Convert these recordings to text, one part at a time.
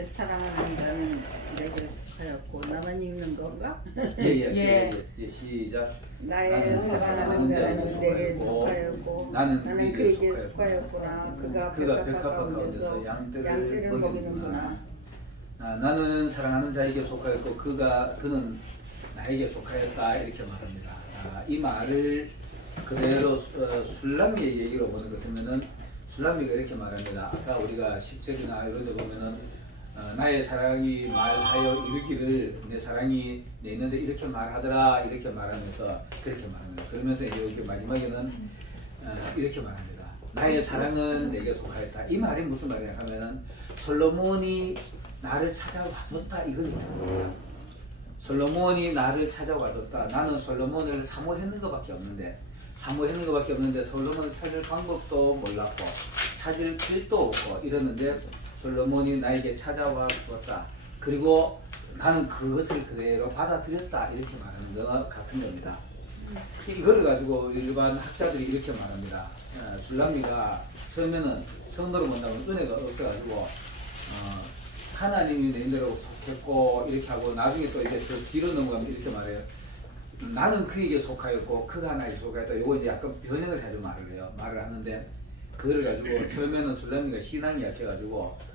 나의 사랑하는 자는 내게 속하였고 나만 읽는 건가? 예. 시작. 나의 사랑하는 자는 내게 속하였고 나는 그에게 속하였구나. 그가 백합화 가운데서 양떼를 먹이는구나. 나는 사랑하는 자에게 속하였고 그는 나에게 속하였다 이렇게 말합니다. 이 말을 그대로 술람미의 얘기로 보는 것 같으면은 술람미가 이렇게 말합니다. 아까 우리가 10절이나 이런 데 보면은 나의 사랑이 말하여 이르기를 내 사랑이 내 있는데 이렇게 말하더라 이렇게 말하면서 그렇게 말합니다. 그러면서 이제 마지막에는 이렇게 말합니다. 나의 사랑은 내게 속하였다. 이 말이 무슨 말이냐 하면은 솔로몬이 나를 찾아와줬다 이걸 말하는 겁니다. 솔로몬이 나를 찾아와줬다. 나는 솔로몬을 사모했는 것밖에 없는데 솔로몬을 찾을 방법도 몰랐고 찾을 길도 없고 이러는데 솔로몬이 나에게 찾아와 주었다. 그리고 나는 그것을 그대로 받아들였다 이렇게 말하는 것 같은 겁니다. 이거를 가지고 일반 학자들이 이렇게 말합니다. 술람미가 처음에는 성도로 본다면 은혜가 없어가지고 하나님이 내 인도라고 속했고 이렇게 하고 나중에 또 이제 저 뒤로 넘어가면 이렇게 말해요. 나는 그에게 속하였고 그가 나에게 속하였다. 이거 이제 약간 변형을 해서 말을 해요. 말을 하는데 그걸 가지고 처음에는 술람미가 신앙이 약해가지고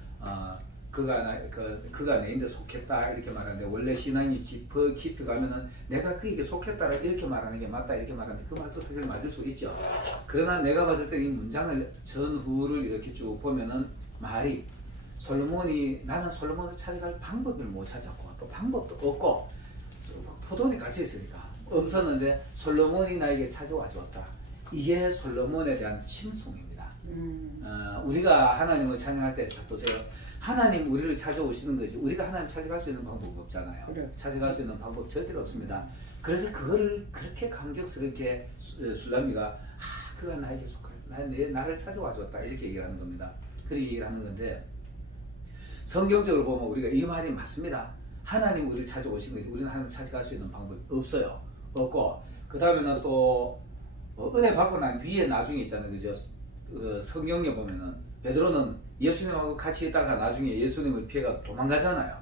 그가 내 인데 속했다 이렇게 말하는데 원래 신앙이 깊이 가면은 내가 그에게 속했다 이렇게 말하는 게 맞다 이렇게 말하는데 그 말도 사실 맞을 수 있죠. 그러나 내가 봤을 때 이 문장을 전후를 이렇게 쭉 보면은 말이 나는 솔로몬을 찾아갈 방법을 못 찾았고 또 방법도 없고 포도원에 갇혀 있으니까 없었는데 솔로몬이 나에게 찾아와 주었다. 이게 솔로몬에 대한 칭송입니다. 우리가 하나님을 찬양할 때 보세요. 하나님 우리를 찾아오시는 거지 우리가 하나님 찾아갈 수 있는 방법이 없잖아요. 그래. 찾아갈 수 있는 방법 절대로 없습니다. 그래서 그거를 그렇게 감격스럽게 술람미가 그가 나에게 속하여 나를 찾아와 줬다 이렇게 얘기를 하는 겁니다. 그렇게 얘기를 하는 건데 성경적으로 보면 우리가 이 말이 맞습니다. 하나님 우리를 찾아오신 거지 우리는 하나님을 찾아갈 수 있는 방법이 없어요. 없고 그 다음에는 또 은혜 받고 난 뒤에 나중에 있잖아요. 그죠? 성경에 보면은 베드로는 예수님하고 같이 있다가 나중에 예수님을 피해가 도망가잖아요.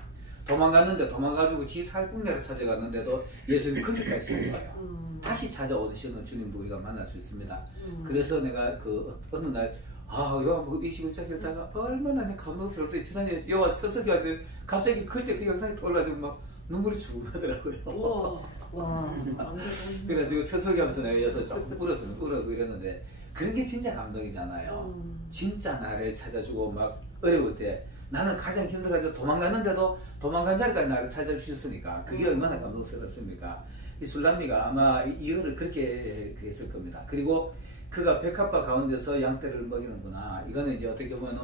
도망가가지고 지 살궁내를 찾아갔는데도 예수님 거기까지 온 거예요. 다시 찾아오시는 주님도 우리가 만날 수 있습니다. 그래서 내가 어느 날 요한복음 21장 읽다가 얼마나 감동스럽대. 지난해 여호와 서석이한테 갑자기 그때 그 영상이 떠올라가지고 막 눈물이 쭉 나더라고요. 그래가지고 서석이 하면서 내가 이어서 조금 울고 이랬는데 그런 게 진짜 감동이잖아요. 진짜 나를 찾아주고 막 어려울 때 나는 가장 힘들어가지고 도망갔는데도 도망간 자리까지 나를 찾아주셨으니까 그게 얼마나 감동스럽습니까? 이 술람미가 아마 이거를 그렇게 했을 겁니다. 그리고 그가 백합화 가운데서 양떼를 먹이는구나. 이거는 이제 어떻게 보면은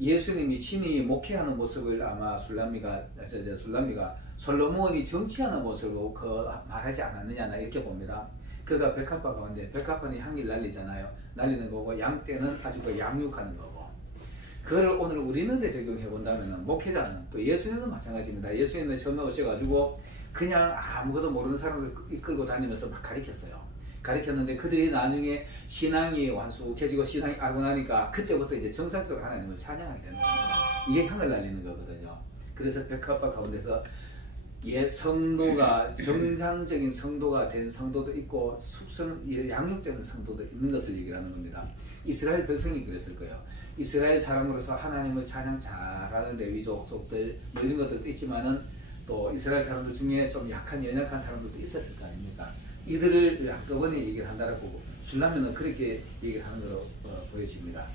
예수님이 친히 목회하는 모습을 아마 술람미가 솔로몬이 정치하는 모습으로 말하지 않았느냐 이렇게 봅니다. 그가 백합화 가운데 백합화는 향기를 날리는 거고 양떼는 아주 양육하는 거고 그거를 오늘 우리는 적용해 본다면 목회자는 또 예수님도 마찬가지입니다. 예수님은 처음에 오셔가지고 그냥 아무것도 모르는 사람들 이끌고 다니면서 막 가르쳤는데 그들이 나중에 신앙이 완숙해지고 신앙이 알고 나니까 그때부터 이제 정상적으로 하나님을 찬양하게 되는 겁니다. 이게 향을 날리는 거거든요. 그래서 백합화 가운데서 성도가 정상적인 성도가 된 성도도 있고 양육되는 성도도 있는 것을 얘기하는 겁니다. 이스라엘 백성이 그랬을 거예요. 이스라엘 사람으로서 하나님을 찬양 잘하는 레위 족속들 이런 것들도 있지만은 또 이스라엘 사람들 중에 좀 연약한 사람들도 있었을 거 아닙니까? 이들을 한꺼번에 얘기를 한다라고 술람미는 그렇게 얘기를 하는 것으로 보여집니다.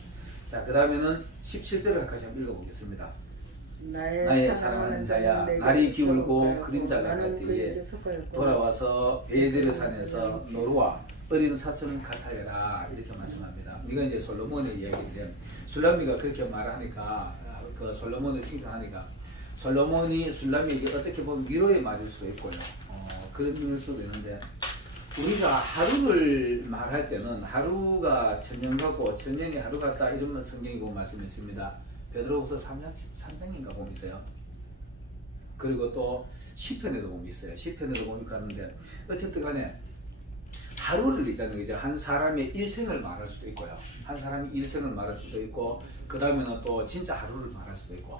자, 그 다음에는 17절을 같이 한번 읽어보겠습니다. 나의 사랑하는 자야, 날이 기울고 그림자가 갈 때에 돌아와서 베데르산에서 노루와 어린 사슴 같아여라 이렇게 말씀합니다. 이건 이제 솔로몬의 이야기인데 술람미가 그렇게 말하니까 그 솔로몬을 칭찬하니까 술람미에게 어떻게 보면 위로의 말일 수도 있고요. 그런 수도 있는데 우리가 하루를 말할 때는 하루가 천년 같고 천년이 하루 같다 이런 성경이 보면 말씀이 있습니다. 베드로후서 3장인가 보면 있어요. 그리고 또 시편에도 보면 있어요. 시편에도 보면 가는데 어쨌든 간에 하루를 있잖아요. 이제 한 사람의 일생을 말할 수도 있고요. 한 사람이 일생을 말할 수도 있고 그 다음에는 또 진짜 하루를 말할 수도 있고,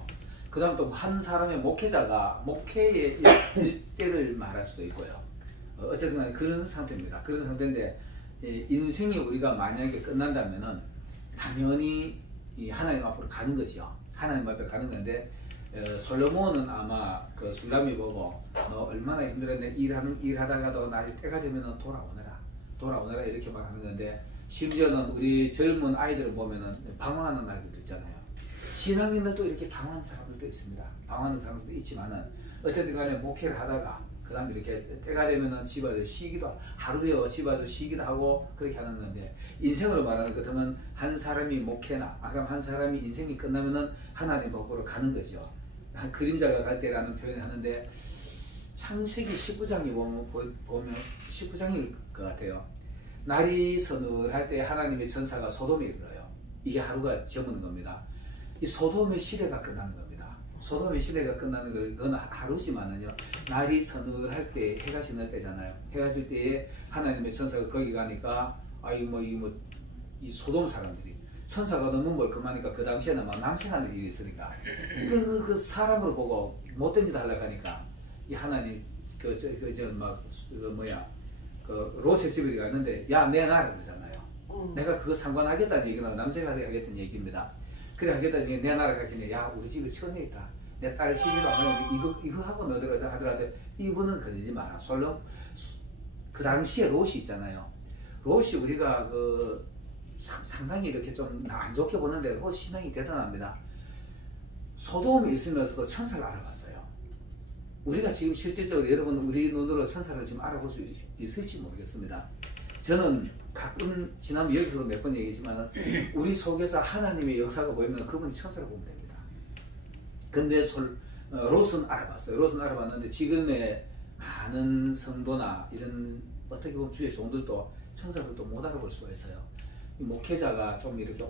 그 다음 또 한 사람의 목회자가 목회의 일대를 말할 수도 있고요. 어쨌든 간에 그런 상태입니다. 그런 상태인데, 인생이 우리가 만약에 끝난다면은 당연히 이 하나님 앞으로 가는 거지요. 하나님 앞에 가는 건데, 솔로몬은 아마 그 술람이 보고 너 얼마나 힘들었는데 일하다가도 날이 때가 되면은 돌아오너라 이렇게 말하는 건데, 심지어는 우리 젊은 아이들을 보면은 방황하는 아이들도 있잖아요. 신앙인들도 이렇게 방황하는 사람들도 있습니다. 방황하는 사람들도 있지만은 어쨌든 간에 목회를 하다가 그 다음에 이렇게 때가 되면은 집 와서 쉬기도, 하루에 집 와서 쉬기도 하고 그렇게 하는 건데, 인생으로 말하는 것은 한 사람이 목회나 그럼 한 사람이 인생이 끝나면은 하나님 앞으로 가는 거죠. 한 그림자가 갈 때라는 표현을 하는데, 창세기 19장이 보면 19장일 것 같아요. 날이 서늘할 때 하나님의 전사가 소돔에 이르러요. 이게 하루가 저무는 겁니다. 이 소돔의 시대가 끝나는 겁니다. 소돔의 시대가 끝나는 걸, 그건 하루지만은요, 날이 서늘할 때, 해가 지는 때잖아요. 해가 질 때에 하나님의 천사가 거기 가니까, 이 소돔 사람들이, 천사가 너무 멀끔하니까 그 당시에는 막 남생하는 일이 있으니까, 그 사람을 보고 못된 짓 하려고 하니까, 이 하나님, 롯의 집에 갔는데, 야, 내 나라 그러잖아요. 내가 그거 상관하겠다는 얘기는 남자가 하겠다는 얘기입니다. 그래 하겠다는 얘기, 내 나라 가겠네. 야, 우리 집에 천에 있다. 내 딸 시집 안 가면 이거 하고 너더라도 하더라도 이분은 그러지 마라. 그 당시에 롯이 있잖아요. 롯이 우리가 상당히 이렇게 좀 안 좋게 보는데 롯 신앙이 대단합니다. 소돔에 있으면서도 천사를 알아봤어요. 우리가 지금 실질적으로 여러분 우리 눈으로 천사를 지금 알아볼 수 있을지 모르겠습니다. 저는 가끔 지난번 여기서도 몇 번 얘기했지만 우리 속에서 하나님의 역사가 보이면 그분이 천사를 보면 됩니다. 근데 롯은 알아봤어요. 롯은 알아봤는데 지금의 많은 성도나 이런 어떻게 보면 주의 종들도 천사들도 못 알아볼 수가 있어요. 목회자가 좀 이렇게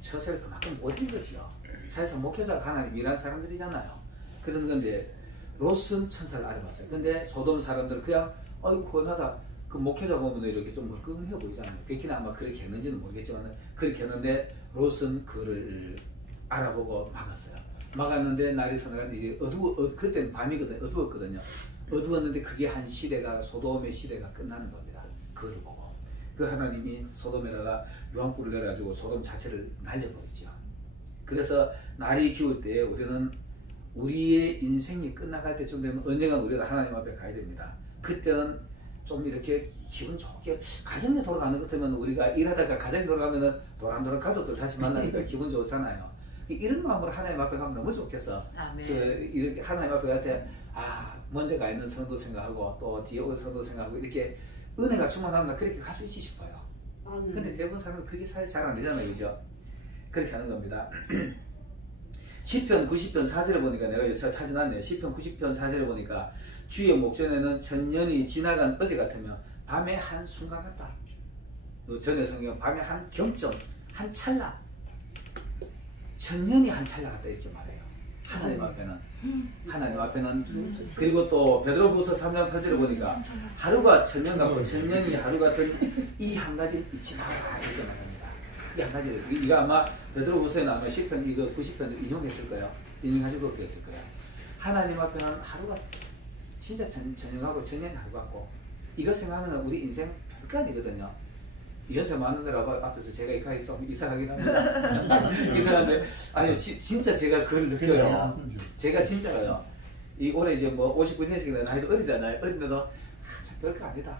처세를 그만큼 못 읽었지요. 사실상 목회자가 하나님 일하는 사람들이잖아요. 그런 건데 롯은 천사를 알아봤어요. 근데 소돔 사람들은 그냥 아이고 권하다. 그 목회자 보면 이렇게 좀 멀끔해 보이잖아요. 그렇게는 아마 그렇게 했는지는 모르겠지만 그렇게 했는데 롯은 그를 알아보고 막았어요. 막았는데 날이 서늘한데 이제 그때는 밤이거든요. 어두웠거든요. 어두웠는데 그게 한 시대가 소돔의 시대가 끝나는 겁니다. 그걸 보고 그 하나님이 소돔에다가 유황불을 내려가지고 소돔 자체를 날려버리죠. 그래서 날이 기울 때 우리는 우리의 인생이 끝나갈 때쯤 되면 언젠가 우리가 하나님 앞에 가야 됩니다. 그때는 좀 이렇게 기분 좋게 가정에 돌아가는 것 같으면 우리가 일하다가 가정에 돌아가면은 도란도란 가족들 다시 만나니까 기분 좋잖아요. 이런 마음으로 하나님 앞에 가면 너무 좋겠어. 이렇게 하나님 앞에 갈 때 먼저 가 있는 성도 생각하고 또 뒤에 올 성도 생각하고 이렇게 은혜가 충만하면 그렇게 갈 수 있지 싶어요. 근데 대부분 사람은 그게 잘 안 되잖아요, 그죠? 그렇게 하는 겁니다. 시편 90편 4절에 보니까 내가 여기서 찾아놨네요. 시편 90편 4절에 보니까 주의 목전에는 천년이 지나간 어제 같으며 밤의 한 순간 같다. 전에 성경 밤의 한 경점, 한 찰나, 천년이 한 찰나 같다 이렇게 말해요. 하나님 앞에는 그리고 또 베드로후서 3장 8절에 보니까 하루가 천년 같고 천년이 하루 같은 이 한 가지 잊지 마라 이렇게 말합니다. 이 한 가지 이거 아마 베드로후서에는 아마 10편 이거 90편을 인용했을 거예요. 인용하시고 그렇게 했을 거예요. 하나님 앞에는 하루가 진짜 천년하고 천년이 하루 같고 이거 생각하면 우리 인생 별거 아니거든요. 연세 많은데라고 앞에서 제가 이 가이 좀 이상하긴 합니다. 이상한데 아니 진짜 제가 그걸 느껴요. 제가 진짜로요. 이 올해 이제 59년생이나 나이도 어리잖아요. 어린데도 참 별거 아니다.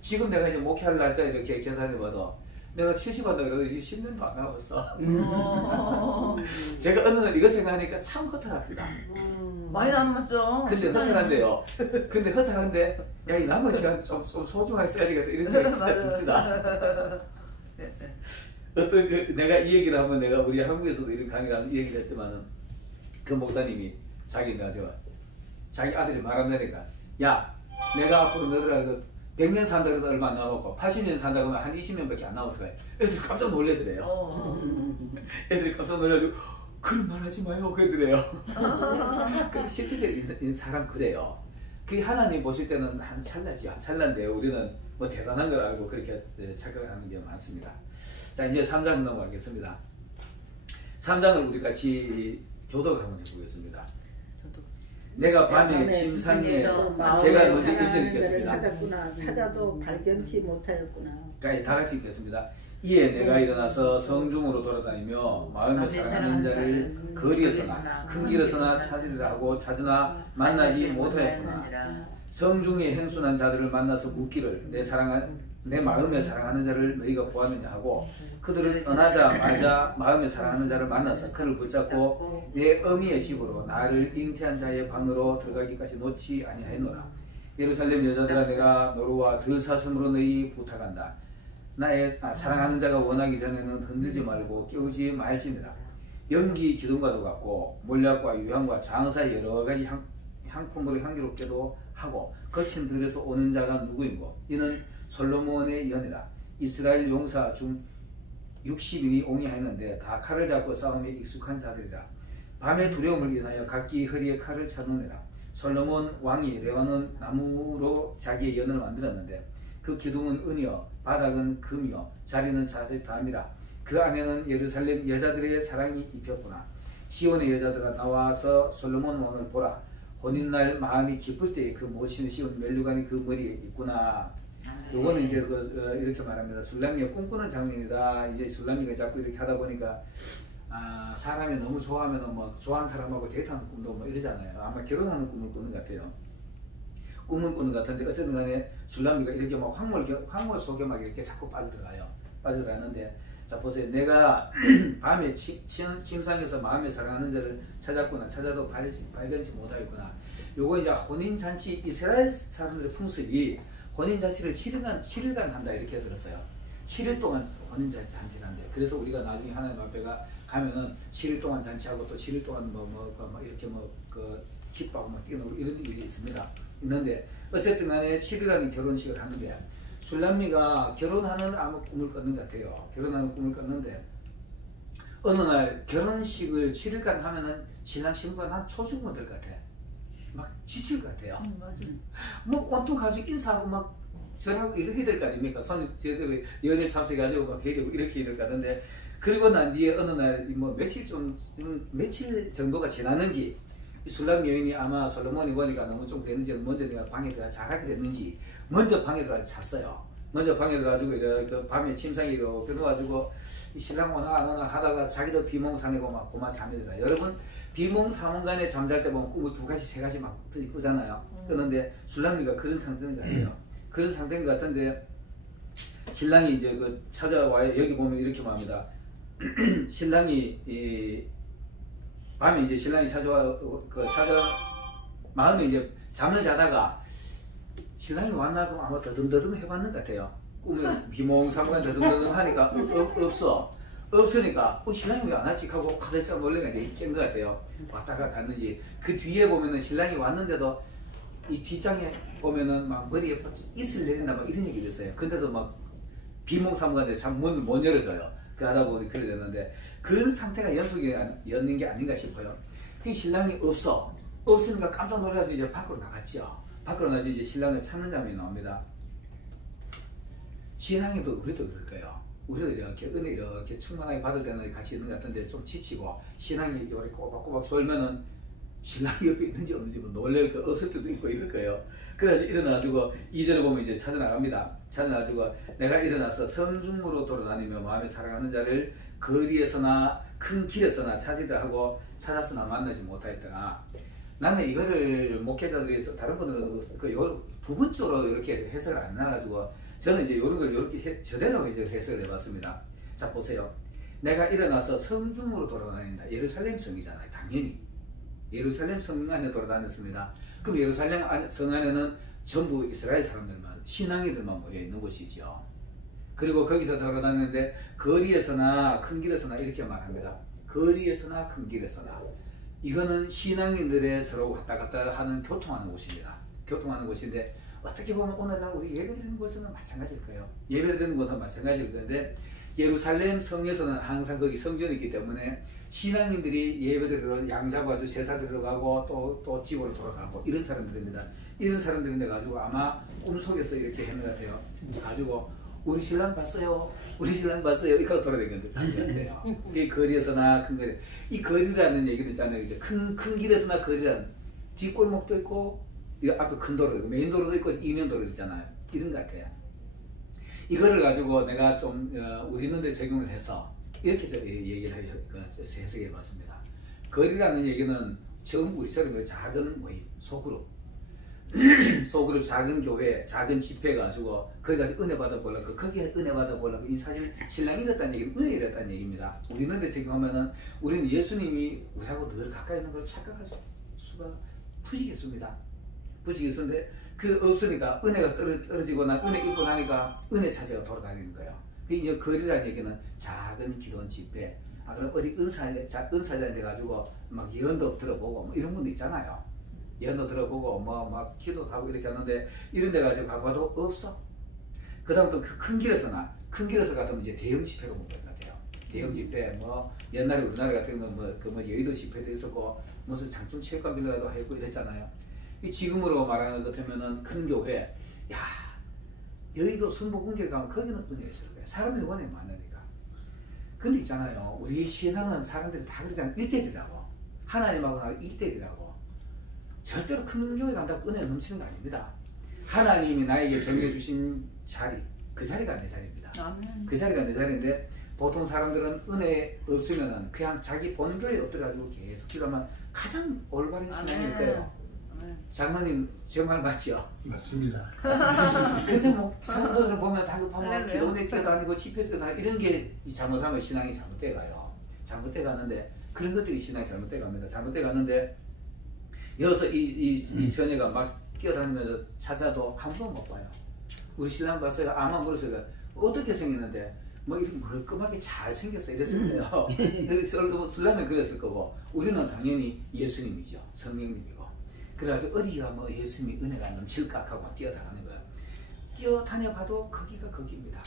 지금 내가 이제 목회할 날짜 이렇게 계산해봐도 내가 70한다 그래도 이제 10년도 안 남았어. 제가 어느 날 이거 생각하니까 참 허탈합니다. 많이 남았죠. 근데 허탈한데요. 근데 허탈한데 야, 이 남은 시간 좀 소중하게 써야 되겠다 이런 생각이 진짜 듭니다. 내가 이 얘기를 하면 내가 우리 한국에서도 이런 강의를 하는 이 얘기를 했더만은 그 목사님이 자기 아들이 말한다니까 야 내가 앞으로 너희들하고 100년 산다고 해도 얼마 안 남았고 80년 산다고 하면 한 20년밖에 안 남았을 거예요. 애들이 깜짝 놀래더래요. 애들이 깜짝 놀래가지고 그런 말 하지 마요 그러더래요. 근데 실질적인 사람 그래요. 그 하나님 보실 때는 한 찰나지 한 찰나인데 우리는 뭐 대단한 걸 알고 그렇게 착각을 하는 게 많습니다. 자 이제 3장 넘어가겠습니다. 3장을 우리 같이 교독을 한번 해보겠습니다. 내가 밤에 침상에 제가 먼저 읽겠습니다. 찾았구나. 찾아도 발견치 못하였구나. 다 같이 읽겠습니다. 이에 내가 일어나서 성중으로 돌아다니며 마음에 사랑하는 자를 거리에서나 큰 길에서나 찾으리라 하고 찾으나 만나지 못하였구나. 성중에 행순한 자들을 만나서 묻기를 내 마음에 사랑하는 자를 너희가 보았느냐 하고 그들을 떠나자 말자 마음에 사랑하는 자를 만나서 그를 붙잡고 내 어미의 집으로 나를 잉태한 자의 방으로 들어가기까지 놓지 아니하였노라. 예루살렘 여자들아 내가 너로와 들사슴으로 너희 부탁한다. 나의 사랑하는 자가 원하기 전에는 흔들지 말고 깨우지 말지니라. 연기 기둥과도 같고 몰약과 유향과 장사의 여러 가지 향품으로 향기롭게도 하고 거친 들에서 오는 자가 누구인고 이는 솔로몬의 연이라. 이스라엘 용사 중 60인이 옹이하였는데 다 칼을 잡고 싸움에 익숙한 자들이라. 밤에 두려움을 인하여 각기 허리에 칼을 차노니라. 솔로몬 왕이 레바논 나무로 자기의 연을 만들었는데 그 기둥은 은이요 바닥은 금이요 자리는 자색 담이라. 그 안에는 예루살렘 여자들의 사랑이 입혔구나. 시온의 여자들아 나와서 솔로몬 왕을 보라. 혼인날 마음이 기쁠 때에 그 모신을 씌운 멜류관이 그 머리에 있구나. 요거는 이제 이렇게 말합니다. 술람미가 꿈꾸는 장면이다. 이제 술람미가 자꾸 이렇게 하다 보니까 사람이 너무 좋아하면 뭐 좋아하는 사람하고 데이트하는 꿈도 뭐 이러잖아요. 아마 결혼하는 꿈을 꾸는 것 같아요. 꿈을 꾸는 것 같은데 어쨌든 간에 술람미가 이렇게 막 황홀 속에 막 이렇게 자꾸 빠져들어가는데 자 보세요. 내가 밤에 침상에서 마음에 사랑하는 자를 찾았구나. 찾아도 발견치 못하였구나. 요거 이제 혼인잔치 이스라엘 사람들의 풍습이 혼인잔치를 7일간 한다 이렇게 들었어요. 7일 동안 혼인잔치를 한대요. 그래서 우리가 나중에 하나님 앞에 가면은 7일 동안 잔치하고 또 7일 동안 뭐 이렇게 기뻐하고 뛰어놀고 이런 일이 있는데 어쨌든 간에 7일간의 결혼식을 하는데 술람미가 결혼하는 아무 꿈을 꿨는 것 같아요. 결혼하는 꿈을 꿨는데 어느 날 결혼식을 7일간 하면은 신랑 신부가 한 초중고 될 것 같아. 막 지칠 것 같아요. 뭐 온통 가지고 인사하고 막 전하고 이렇게 될 거 아닙니까? 손님 제대로 연애 참석해가지고 막 회의되고 이렇게 될 것 같은데 그리고 난 뒤에 어느 날 뭐 며칠 정도가 지났는지 술람 여인이 아마 솔로몬이 보니까 너무 좀 되는지 먼저 내가 방에 들어가 잘하게 됐는지 먼저 방에 들어가 잤어요. 먼저 방에 들어가지고 이렇게 밤에 침상에 이렇게 누워가지고 이 신랑 오나 안 오나 하다가 자기도 비몽사내고 막 고마 잠이 들어요. 여러분 비몽사몽간에 잠잘 때 보면 꿈을 2가지 3가지 막 꾸잖아요. 그런데 술람미가 그런 상태인 것 같아요. 그런 상태인 것 같은데 신랑이 이제 찾아와요. 여기 보면 이렇게 말합니다. 신랑이 밤에 이제 신랑이 마음에 이제 잠을 자다가 신랑이 왔나 그럼 아마 더듬더듬 해봤는 것 같아요. 꿈에 비몽사몽간 더듬더듬 하니까 없으니까 신랑이 왜 안 왔지 하고 화들짝 놀래가지고 깬 것 같아요. 왔다가 갔는지 그 뒤에 보면은 신랑이 왔는데도 이 뒷장에 보면은 막 머리에 이슬 내린다 막 이런 얘기를 했어요. 근데도 막 비몽사몽간에 문을 못 열어줘요. 그 하다 보니 그래 됐는데 그런 상태가 연속이었는 게 아닌가 싶어요. 그 신랑이 없으니까 깜짝 놀라서 이제 밖으로 나갔죠. 밖으로 나서 이제 신랑을 찾는 장면이 나옵니다. 신랑이도 우리도 그럴 거예요. 우리도 이렇게 은혜 이렇게 충만하게 받을 때는 같이 있는 것 같은데 좀 지치고 신랑이 이렇게 꼬박꼬박 쏠면은 신랑이 옆에 있는지 없는지 뭐 놀랄 거 없을 때도 있고 이럴 거예요. 그래서 일어나가지고 2절에 보면 이제 찾아나갑니다. 찾아나가지고 내가 일어나서 성중으로 돌아다니며 마음에 사랑하는 자를 거리에서나 큰 길에서나 찾으려 하고 찾았으나 만나지 못하였더라. 나는 이거를 목회자들에서 다른 분들은 부분적으로 이렇게 해석을 안 나가지고 저는 이제 이런 걸 이렇게 저대로 이제 해석을 해봤습니다. 자 보세요. 내가 일어나서 성중으로 돌아다닌다. 예루살렘 성이잖아요. 당연히. 예루살렘 성 안에 돌아다녔습니다. 그럼 예루살렘 성 안에는 전부 이스라엘 사람들만 신앙이들만 모여 있는 곳이죠. 그리고 거기서 돌아다니는데 거리에서나 큰 길에서나 이렇게 말합니다. 거리에서나 큰 길에서나 이거는 신앙인들의 서로 왔다 갔다 하는 교통하는 곳입니다. 교통하는 곳인데 어떻게 보면 오늘날 우리 예배드리는 곳은 마찬가지일 거예요. 예배드리는 곳은 마찬가지일 건데 예루살렘 성에서는 항상 거기 성전이 있기 때문에 신앙인들이 예배드리러 양 잡아주 제사 들어가고 또 집으로 돌아가고 이런 사람들입니다. 이런 사람들인데 가지고 아마 꿈속에서 이렇게 했는 것 같아요. 가지고 우리 신랑 봤어요. 우리 신랑 봤어요. 이거 돌아다니는데 다시야 돼요. 이게 거리에서나 큰 거리. 이 거리라는 얘기도 있잖아요. 이제 큰 길에서나 거리라는 뒷골목도 있고 이 앞에 큰 도로 있고 메인 도로도 있고 이면 도로 있잖아요. 이런 것 같아요. 이거를 가지고 내가 좀 우리 있는데 적용을 해서 이렇게 얘기를 해석해 봤습니다. 거리라는 얘기는 처음 우리처럼 작은 모임, 소그룹, 소그룹 작은 교회, 작은 집회 가지고 거기 가서 은혜 받아보려고 거기에 은혜 받아보려고 이 사실 신랑이 이랬다는 얘기는 은혜 이랬다는 얘기입니다. 우리 있는데 적용하면은 우리는 예수님이 우리하고 늘 가까이 있는 걸 착각할 수가 부지겠습니다. 부지겠는데 그 없으니까 은혜가 떨어지거나 은혜 입고 나니까 은혜 찾아가 돌아다니는 거예요. 이 거리라는 얘기는 작은 기도원 집회, 그럼 어디 은사자에 돼 가지고 막 예언도 들어보고 뭐 이런 분도 있잖아요. 예언도 들어보고 뭐 막 기도도 하고 이렇게 하는데 이런 데 가지고 가봐도 없어. 그 다음 또 그 큰 길에서 같으면 이제 대형 집회로 못 갈 것 같아요. 대형 집회 뭐 옛날에 우리나라 같은 경우는 뭐 여의도 집회도 있었고 무슨 장충 체육관 빌려가도 하고 이랬잖아요. 이 지금으로 말하는 것 같으면은 큰 교회, 야 여의도 순복음교회 가면 거기는 은혜 있을 거예요. 사람들이 워낙 많으니까. 근데 있잖아요. 우리 신앙은 사람들이 다 그러잖아요. 1대1이라고. 하나님하고 나하고 1대1이라고. 절대로 큰 교회 간다고 은혜 넘치는 거 아닙니다. 하나님이 나에게 정해주신 자리, 그 자리가 내 자리입니다. 그 자리가 내 자리인데 보통 사람들은 은혜 없으면 그냥 자기 본교에 엎드려가지고 계속 기도하면 가장 올바른 신앙일 거예요. 장로님 정말 맞죠? 맞습니다. 근데 뭐 성도들을 보면 다급하면 기도원에 뛰어다니고 집회 뛰어다니고 이런 게 잘못하면 신앙이 잘못돼 가요. 잘못돼 가는데 그런 것들이 신앙이 잘못돼 갑니다. 잘못돼 갔는데 여기서 이 전예가 막 뛰어다니면서 찾아도 한 번 못 봐요. 우리 신랑 봤어요. 아마 물었어요. 어떻게 생겼는데 뭐 이렇게 멀끔하게 잘 생겼어 이랬을 거예요. 술라면 그랬을 거고 우리는 당연히 예수님이죠. 성령님이고. 그래가지고 어디가 뭐 예수님이 은혜가 넘칠까 하고 뛰어다니는 거예요. 뛰어다녀봐도 거기가 거기입니다.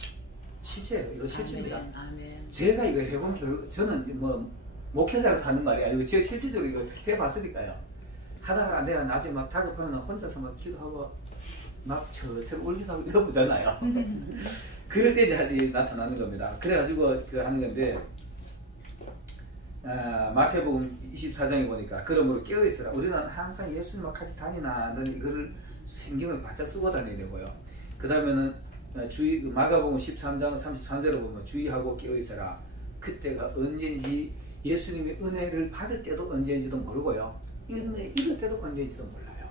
실제예요. 이거 실제입니다. 아멘. 제가 이거 해본 결과 저는 뭐 목회자로서 하는 말이 아니고 제가 실질적으로 이거 해봤으니까요. 하다가 내가 낮에 막 다급하면 혼자서 막 기도하고 막 저처럼 울기도 하고 이러보잖아요. 그럴 때 이제 나타나는 겁니다. 그래가지고 그 하는 건데 마태복음 24장에 보니까 그러므로 깨어있으라. 우리는 항상 예수님과 같이 다니나는 이거를 신경을 바짝 쓰고 다녀야 되고요. 그 다음에는 마가복음 13장 33절을 보면 주의하고 깨어있으라. 그때가 언제인지 예수님의 은혜를 받을 때도 언제인지도 모르고요. 은혜 잃을 때도 언제인지도 몰라요.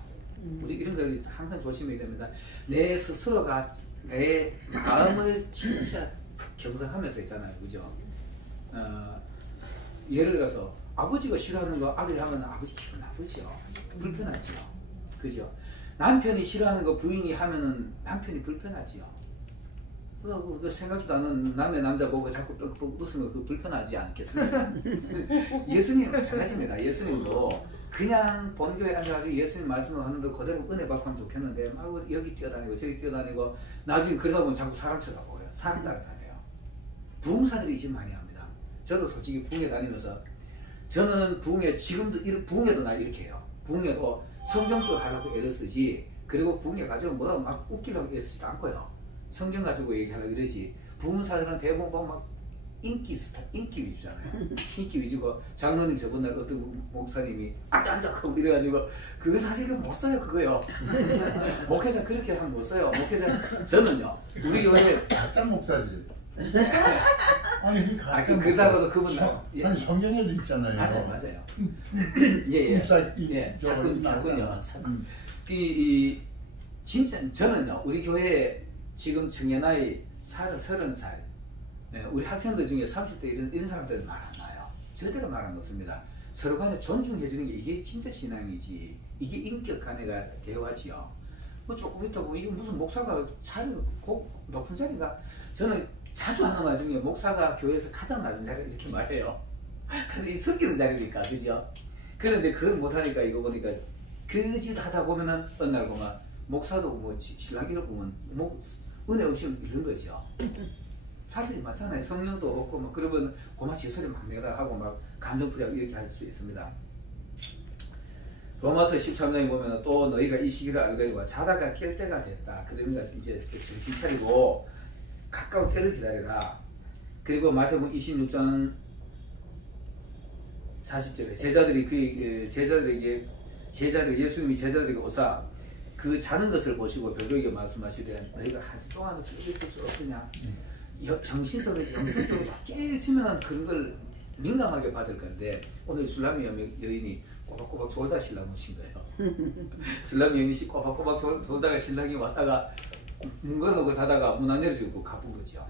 우리 이런 걸 항상 조심해야 됩니다. 내 스스로가 내 마음을 진짜 경성하면서 있잖아요. 그죠? 예를 들어서 아버지가 싫어하는 거 아들이 하면 아버지 기분 나쁘죠. 불편하죠. 그죠? 남편이 싫어하는 거 부인이 하면은 남편이 불편하지요. 그 생각지도 않은 남의 남자 보고 자꾸 뻑뻑 웃으면 그 불편하지 않겠습니까? 예수님은 마찬가지입니다. 예수님도 그냥 본교에 앉아가지고 예수님 말씀을 하는데 그대로 은혜 받고 하면 좋겠는데 막 여기 뛰어다니고 저기 뛰어다니고 나중에 그러다 보면 자꾸 사람 쳐다보고요. 사람 따라다녀요. 부흥사들이 이제 많이 합니다. 저도 솔직히 부흥회 다니면서 저는 부흥회 지금도 부흥회도 나 이렇게 해요. 부흥회도 성경 쪽 하려고 애를 쓰지 그리고 부흥회 가지고 뭐 막 웃기려고 애를 쓰지도 않고요. 성경 가지고 얘기하려고 이러지. 부흥사들은 대부분 보면 막 인기 위주잖아요. 인기 위주고 장로님 저번날 어떤 목사님이 앉아 하고 이래가지고 그거 사실 못 써요 그거요. 목회자 그렇게 하면 못 써요. 목회자 저는요 우리 교회 가짜 목사지. 아니 그러다가도 그분 아니 성경에도 있잖아요. 맞아요. 예예. 사건이요. 이 진짜 저는요 우리 교회 지금 청년 나이 30살. 네, 우리 학생들 중에 30대 이런 사람들은 말 안 나요. 절대로 말 안 놓습니다. 서로 간에 존중해 주는 게 이게 진짜 신앙이지. 이게 인격 간에가 대화지요. 뭐 조금 있다 보면 이게 무슨 목사가 자리가 높은 자리가 저는 자주 하는 말 중에 목사가 교회에서 가장 낮은 자리를 이렇게 말해요. 그래서 이 섬기는 자리니까 그죠? 그런데 그걸 못하니까 이거 보니까 그 짓 하다 보면은 어느 날 보면 목사도 뭐 신랑 이러 보면 뭐 은혜 없이는 이런 거죠. 사실이 맞잖아요. 성령도 없고 막 그러면 고마 지소리 막 내다 하고 막 감정풀이하고 이렇게 할 수 있습니다. 로마서 13장에 보면 또 너희가 이 시기를 알거니와 자다가 깰 때가 됐다. 그러니까 이제 정신 차리고 가까운 때를 기다리라. 그리고 마태복음 26장 40절에 제자들이 예수님이 제자들에게 오사 그 자는 것을 보시고 베드로에게 말씀하시되 너희가 한 시 동안 깨어 있을 수 없느냐. 정신적으로 영성적으로 깨어 있으면 그런 걸 민감하게 받을 건데 오늘 술람이 여인이 꼬박꼬박 졸다 신랑 오신 거예요. 술람이 여인이 꼬박꼬박 졸다가 신랑이 왔다가 문 걸어놓고 자다가 문 안 열어주고 가쁜 거죠.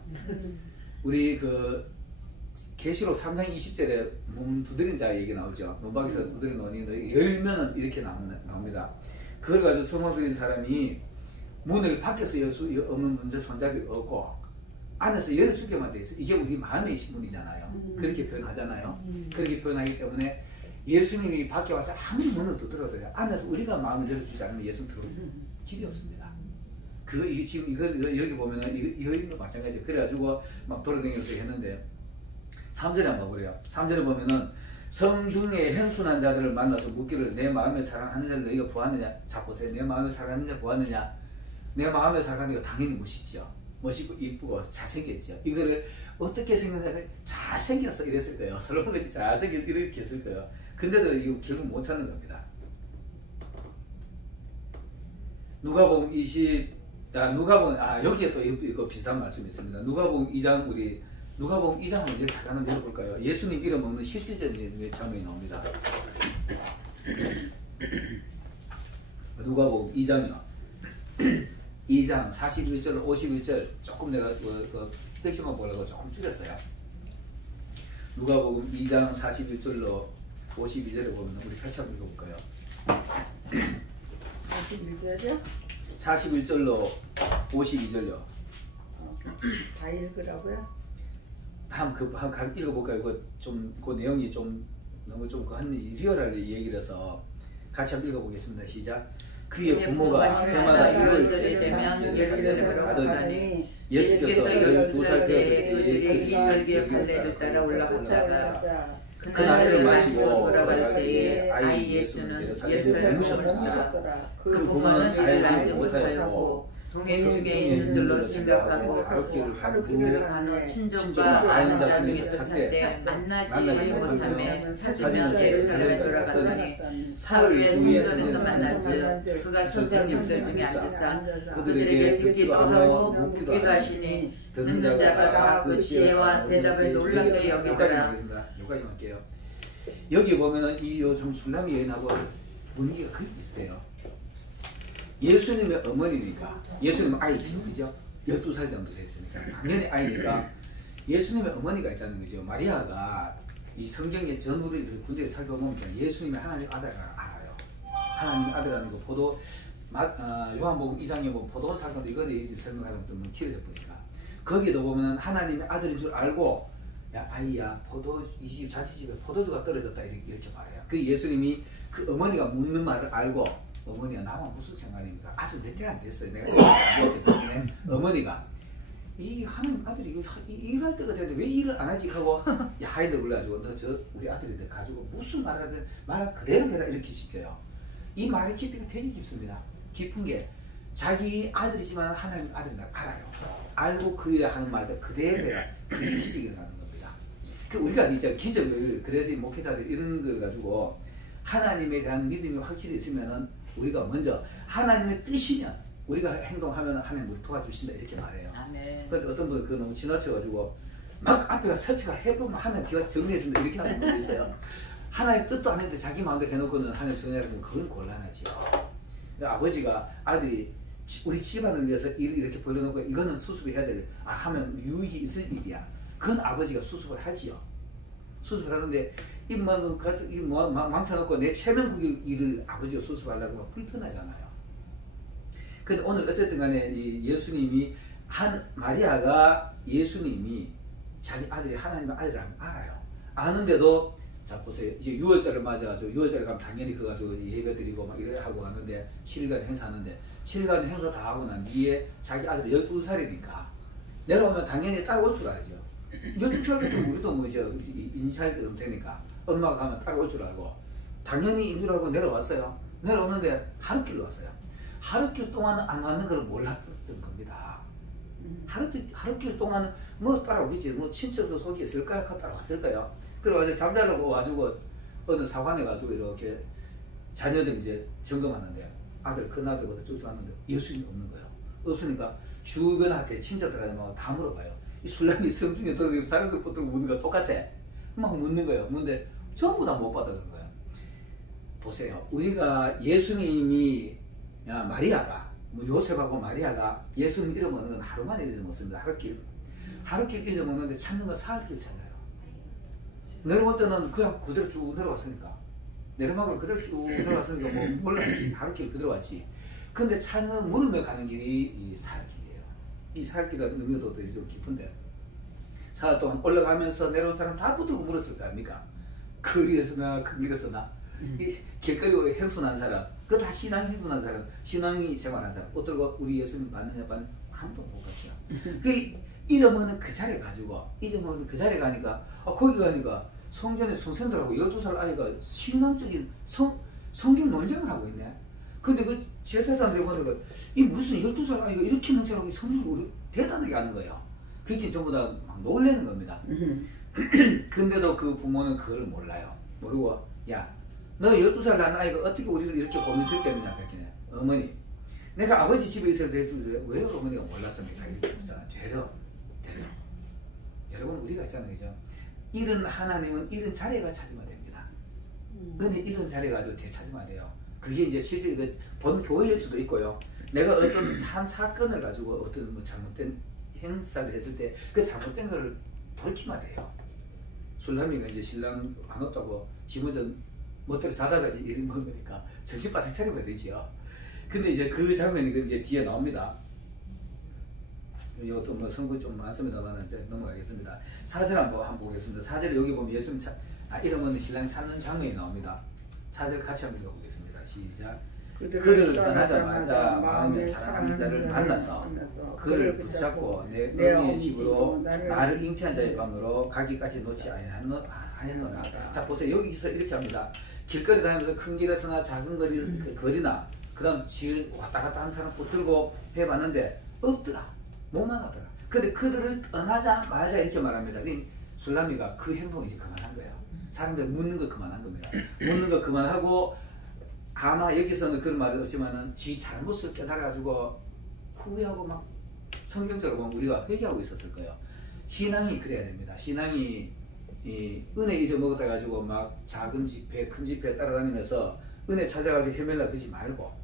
우리 그 계시록 3장 20절에 문 두드린 자 얘기 나오죠. 문밖에서 두드린 원인은 열면은 이렇게 나옵니다. 그걸 가지고 성화 그린 사람이 문을 밖에서 열 수 없는 문제 손잡이 없고 안에서 열어주게만 돼 있어. 이게 우리 마음의 문이잖아요. 그렇게 표현하잖아요. 그렇게 표현하기 때문에 예수님이 밖에 와서 아무리 문을 두드려도요. 안에서 우리가 마음을 열어주지 않으면 예수님 들어올 길이 없습니다. 지금 이걸 여기 보면은 이거 마찬가지예요. 그래가지고 막 돌아다니면서 했는데 3절에 한번 보래요. 3절에 보면은 성중에 행순한 자들을 만나서 묻기를 내 마음에 사랑하는 자를 너희가 보았느냐. 자 보세요. 내 마음에 사랑하는 자 보았느냐. 내 마음에 사랑하는 자 당연히 멋있죠. 멋있고 이쁘고 잘생겼죠. 이거를 어떻게 생겼냐. 잘생겼어 이랬을 거예요. 솔로몬이 잘생겼 이렇게 했을 거예요. 근데도 이거 결국 못 찾는 겁니다. 누가복음 20 여기에 또 이거 비슷한 말씀이 있습니다. 누가복음 2장 누가복음 2장을 잠깐 한번 열어볼까요? 예수님 이름 먹는 실질적인 장면이 나옵니다. 누가복음 2장이요. 2장 41절, 51절 조금 내가 그 핵심만 보려고 조금 줄였어요. 누가복음 2장 41절로 52절에 보면 우리 같이 한번 읽어볼까요? 41절이요? 41절로 52절요. 다 읽으라고요? 한번 읽어볼까요? 그 내용이 좀 너무 한 리얼하게 얘기라서 같이 한번 읽어보겠습니다. 시작. 그의 부모가 해마다 6월절이 되면 예루살렘으로 가더니 예수께서 12살 때에 그들이 이 절기의 갈례를 따라 올라갔다가 그날을 마시고 돌아갈 때에 아이 예수는 예루살렘에 묵으셨더라. 그 부모는 이를 알지 못하였고 동행 중에 있는 줄로 생각하고 하루길을 가는 친족과 아는 자 중에서 찾되 만나지 못하며 찾으면서 예루살렘에 돌아갔더니 사흘 후에 성전에서 만난즉 그가 선생님들 중에 앉으사 그들에게 듣기도 하고 묻기도 하시니 듣는 자가 다 그 지혜와 대답을 놀랍게 여기더라. 여기까지 할게요. 여기 보면은 이 요즘 술람이 여인하고 분위기가 거의 비슷해요. 예수님의 어머니니까 예수님은 아이죠, 그죠? 12살 정도 됐으니까 당연히 아이니까 예수님의 어머니가 있다는 거죠. 마리아가 이 성경의 전우리 군대에 살펴보면 예수님의 하나님 아들을 알아요. 하나님 아들이라는 거 요한복음 2장에 보면 포도원 사건도 이거를 설명하면 좀 길어져 보니까 거기도 보면 하나님의 아들인 줄 알고 야 아이야 이 집 자취집에 포도주가 떨어졌다 이렇게 말해요. 그 예수님이 그 어머니가 묻는 말을 알고 어머니가 나만 무슨 생각입니까? 아주 몇 개 안 됐어요. 내가 안 됐을 때 어머니가 이 하나님 아들이 일할 때가 되는데 왜 일을 안 하지 하고 야 하이드 불러가지고 너 저 우리 아들인데 가지고 무슨 말하든 말을 그대로 해라 이렇게 시켜요. 이 말의 깊이가 되게 깊습니다. 깊은 게 자기 아들이지만 하나님 아들인 걸 알아요. 알고 그의 하는 말도 그대로 해라. 그게 기적이라는 겁니다. 우리가 이제 기적을 그래서 목회자들 이런 걸 가지고 하나님에 대한 믿음이 확실히 있으면은 우리가 먼저 하나님의 뜻이면 우리가 행동하면 하나님 우리 도와주신다 이렇게 말해요. 아멘. 그런데 어떤 분은 그거 너무 지나쳐가지고 막 앞에가 설치가 해보면 하나님 기가 정리해준다 이렇게 하는 분도 있어요. 하나님 뜻도 안 했는데 자기 마음대로 해놓고는 하나님 정리하면 그건 곤란하죠. 아버지가 아들이 우리 집안을 위해서 일을 이렇게 벌려놓고 이거는 수습을 해야 될 하면 유익이 있을 일이야. 그건 아버지가 수습을 하지요. 수습을 하는데 망쳐놓고 내 체면 그 일을 아버지가 수습하려고 하면 불편하잖아요. 근데 오늘 어쨌든 간에 이 마리아가 예수님이 자기 아들이 하나님의 아들이라는 걸 알아요. 아는데도 자 보세요. 이제 6월절을 맞아가지고 6월절 가면 당연히 그거 가지고 예배 드리고 막 이래 하고 가는데 7일간 행사하는데 7일간 행사 다 하고 난 뒤에 자기 아들이 12살이니까 내려오면 당연히 따라올 줄 알죠. 12살부터 우리도 뭐 이제 인지할 때도 되니까 엄마가 가면 따라올 줄 알고 당연히 인 줄 알고 내려왔어요. 내려오는데 하루길로 왔어요. 하루길 동안 안 왔는 걸 몰랐던 겁니다. 하루길 동안 뭐 따라오겠지. 뭐 친척도 속에 있을까요? 따라왔을까요? 그래가지고 잠자려고 가지고 어느 사관에 가지고 이렇게 자녀들 이제 점검하는데 아들 큰 아들보다 쭉 왔는데 예수님이 없는 거예요. 없으니까 주변한테 친척들한테 막 다 물어봐요. 이 술람이 성중에 들어가면 사람들부터 묻는 거 똑같아. 막 묻는 거예요. 묻는데 전부 다 못 받아 그런 거예요. 보세요. 우리가 예수님이 마리아가 요셉하고 마리아가 예수님 잃어먹는 건 하루 만에 잊어먹습니다. 하루길 잊어먹는데 찾는 건 사흘길 찾아요. 내려올 때는 그냥 그대로 쭉 내려왔으니까 내리막으로 그대로 쭉 내려왔으니까 뭐 몰랐지. 하루길 그대로 왔지. 근데 찾는 물음에 가는 길이 이 사흘길이에요. 이 사흘길이라는 의미도 좀 깊은데 사흘 동안 올라가면서 내려온 사람 다 붙들고 물었을 거 아닙니까? 거리에서나 큰 길에서나 이 길거리 행순한 사람 그거 다 신앙 행순한 사람 신앙이 생활한 사람 붙들고 우리 예수님 받느냐 아무도 못 봤죠. 그 잃어먹는 그 자리에 가지고 잊어먹는 그 자리에 가니까 거기 가니까 성전에 선생들하고 12살 아이가 신앙적인 성경 논쟁을 하고 있네. 근데 그 제사장들이 보니까 이 무슨 12살 아이가 이렇게 능찰하고 성경을 대단하게 하는 거예요. 그게 전부 다 막 놀라는 겁니다. 근데도 그 부모는 그걸 몰라요. 모르고 야 너 12살 난 아이가 어떻게 우리를 이렇게 고민스럽게 했느냐 그랬더니 어머니 내가 아버지 집에 있어야 되는데 왜 어머니가 몰랐습니까? 이렇게 묻잖아. 되려 여러분 우리가 있잖아요. 그죠? 이런 하나님은 이런 자리가 찾으면 됩니다. 은혜 이런 자리가 아주 되찾으면 돼요. 그게 이제 실제 본 교회일 수도 있고요. 내가 어떤 사건을 가지고 어떤 뭐 잘못된 행사를 했을 때 그 잘못된 거를 돌이키면 돼요. 술람이가 이제 신랑 안 왔다고 지 먼저 멋대로 자다가 이런 거니까 정신 바짝 차리면 되죠. 근데 이제 그 장면이 이제 뒤에 나옵니다. 이것도 뭐 성구 좀 많습니다만 이제 넘어가겠습니다. 4절 한번 보겠습니다. 4절에 여기 보면 예수님 잃어먹는 신랑 찾는 장면이 나옵니다. 4절 같이 한번 읽어보겠습니다. 시작. 그를 떠나자마자 마음에 사랑하는 자를 만나서 그를 붙잡고 내 어미의 집으로 나를 잉태한 자의 방으로 가기까지 놓지 아니하노라. 자 보세요. 여기서 이렇게 합니다. 길거리 다니면서 큰 길에서나 작은 거리나 그 다음 길 왔다 갔다 하는 사람 붙들고 해봤는데 없더라. 못만 하더라. 근데 그들을 떠나자 말자 이렇게 말합니다. 술람이가 그 행동을 이제 그만한 거예요. 사람들 묻는 거 그만한 겁니다. 묻는 거 그만하고 아마 여기서는 그런 말이 없지만은 지 잘못을 깨달아가지고 후회하고 막 성경적으로 보면 우리가 회개하고 있었을 거예요. 신앙이 그래야 됩니다. 신앙이 은혜 잊어먹었다 가지고 막 작은 집회 큰 집회 따라다니면서 은혜 찾아가지고 헤매려 그러지 말고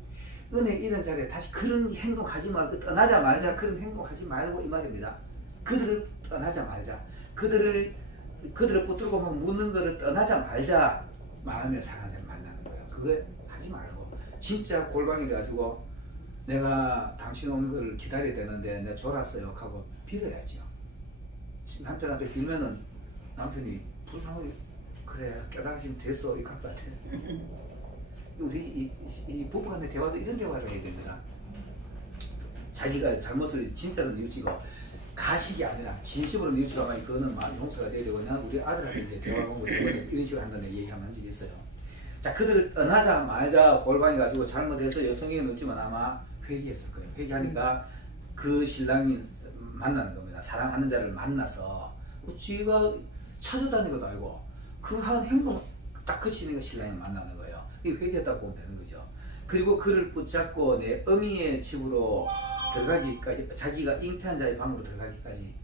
은혜 이런 자리에 다시 그런 행동하지 말고 떠나자 말자 그런 행동하지 말고 이 말입니다. 그들을 떠나자 말자 그들을 붙들고 막 묻는 거를 떠나자 말자 마음의 사랑을 만나는 거예요. 그거 하지 말고 진짜 골방이 돼가지고 내가 당신 오는 걸 기다려야 되는데 내가 졸았어요 하고 빌어야지요. 남편한테 빌면은 남편이 불쌍하게 그래 깨달으시면 됐어 이럴 것 같아. 우리 이 부부간의 대화도 이런 대화를 해야 됩니다. 자기가 잘못을 진짜로 뉘우치고 가식이 아니라 진심으로 뉘우치고 하면 그거는 용서가 돼야 되고 그냥 우리 아들한테 이제 대화 공부 저번에 이런 식으로 한다는 얘기하면 적이 있어요. 자 그들을 떠나자 말자 골방이 가지고 잘못해서 여성에게 넣지만 아마 회개했을 거예요. 회개하니까 그 신랑이 만나는 겁니다. 사랑하는 자를 만나서 지가 찾아다니는 것도 아니고 그 한 행동 딱 그치는 거 신랑이 만나는 거예요. 이게 회개했다고 보면 되는 거죠. 그리고 그를 붙잡고 내 어미의 집으로 들어가기까지 자기가 잉태한 자의 방으로 들어가기까지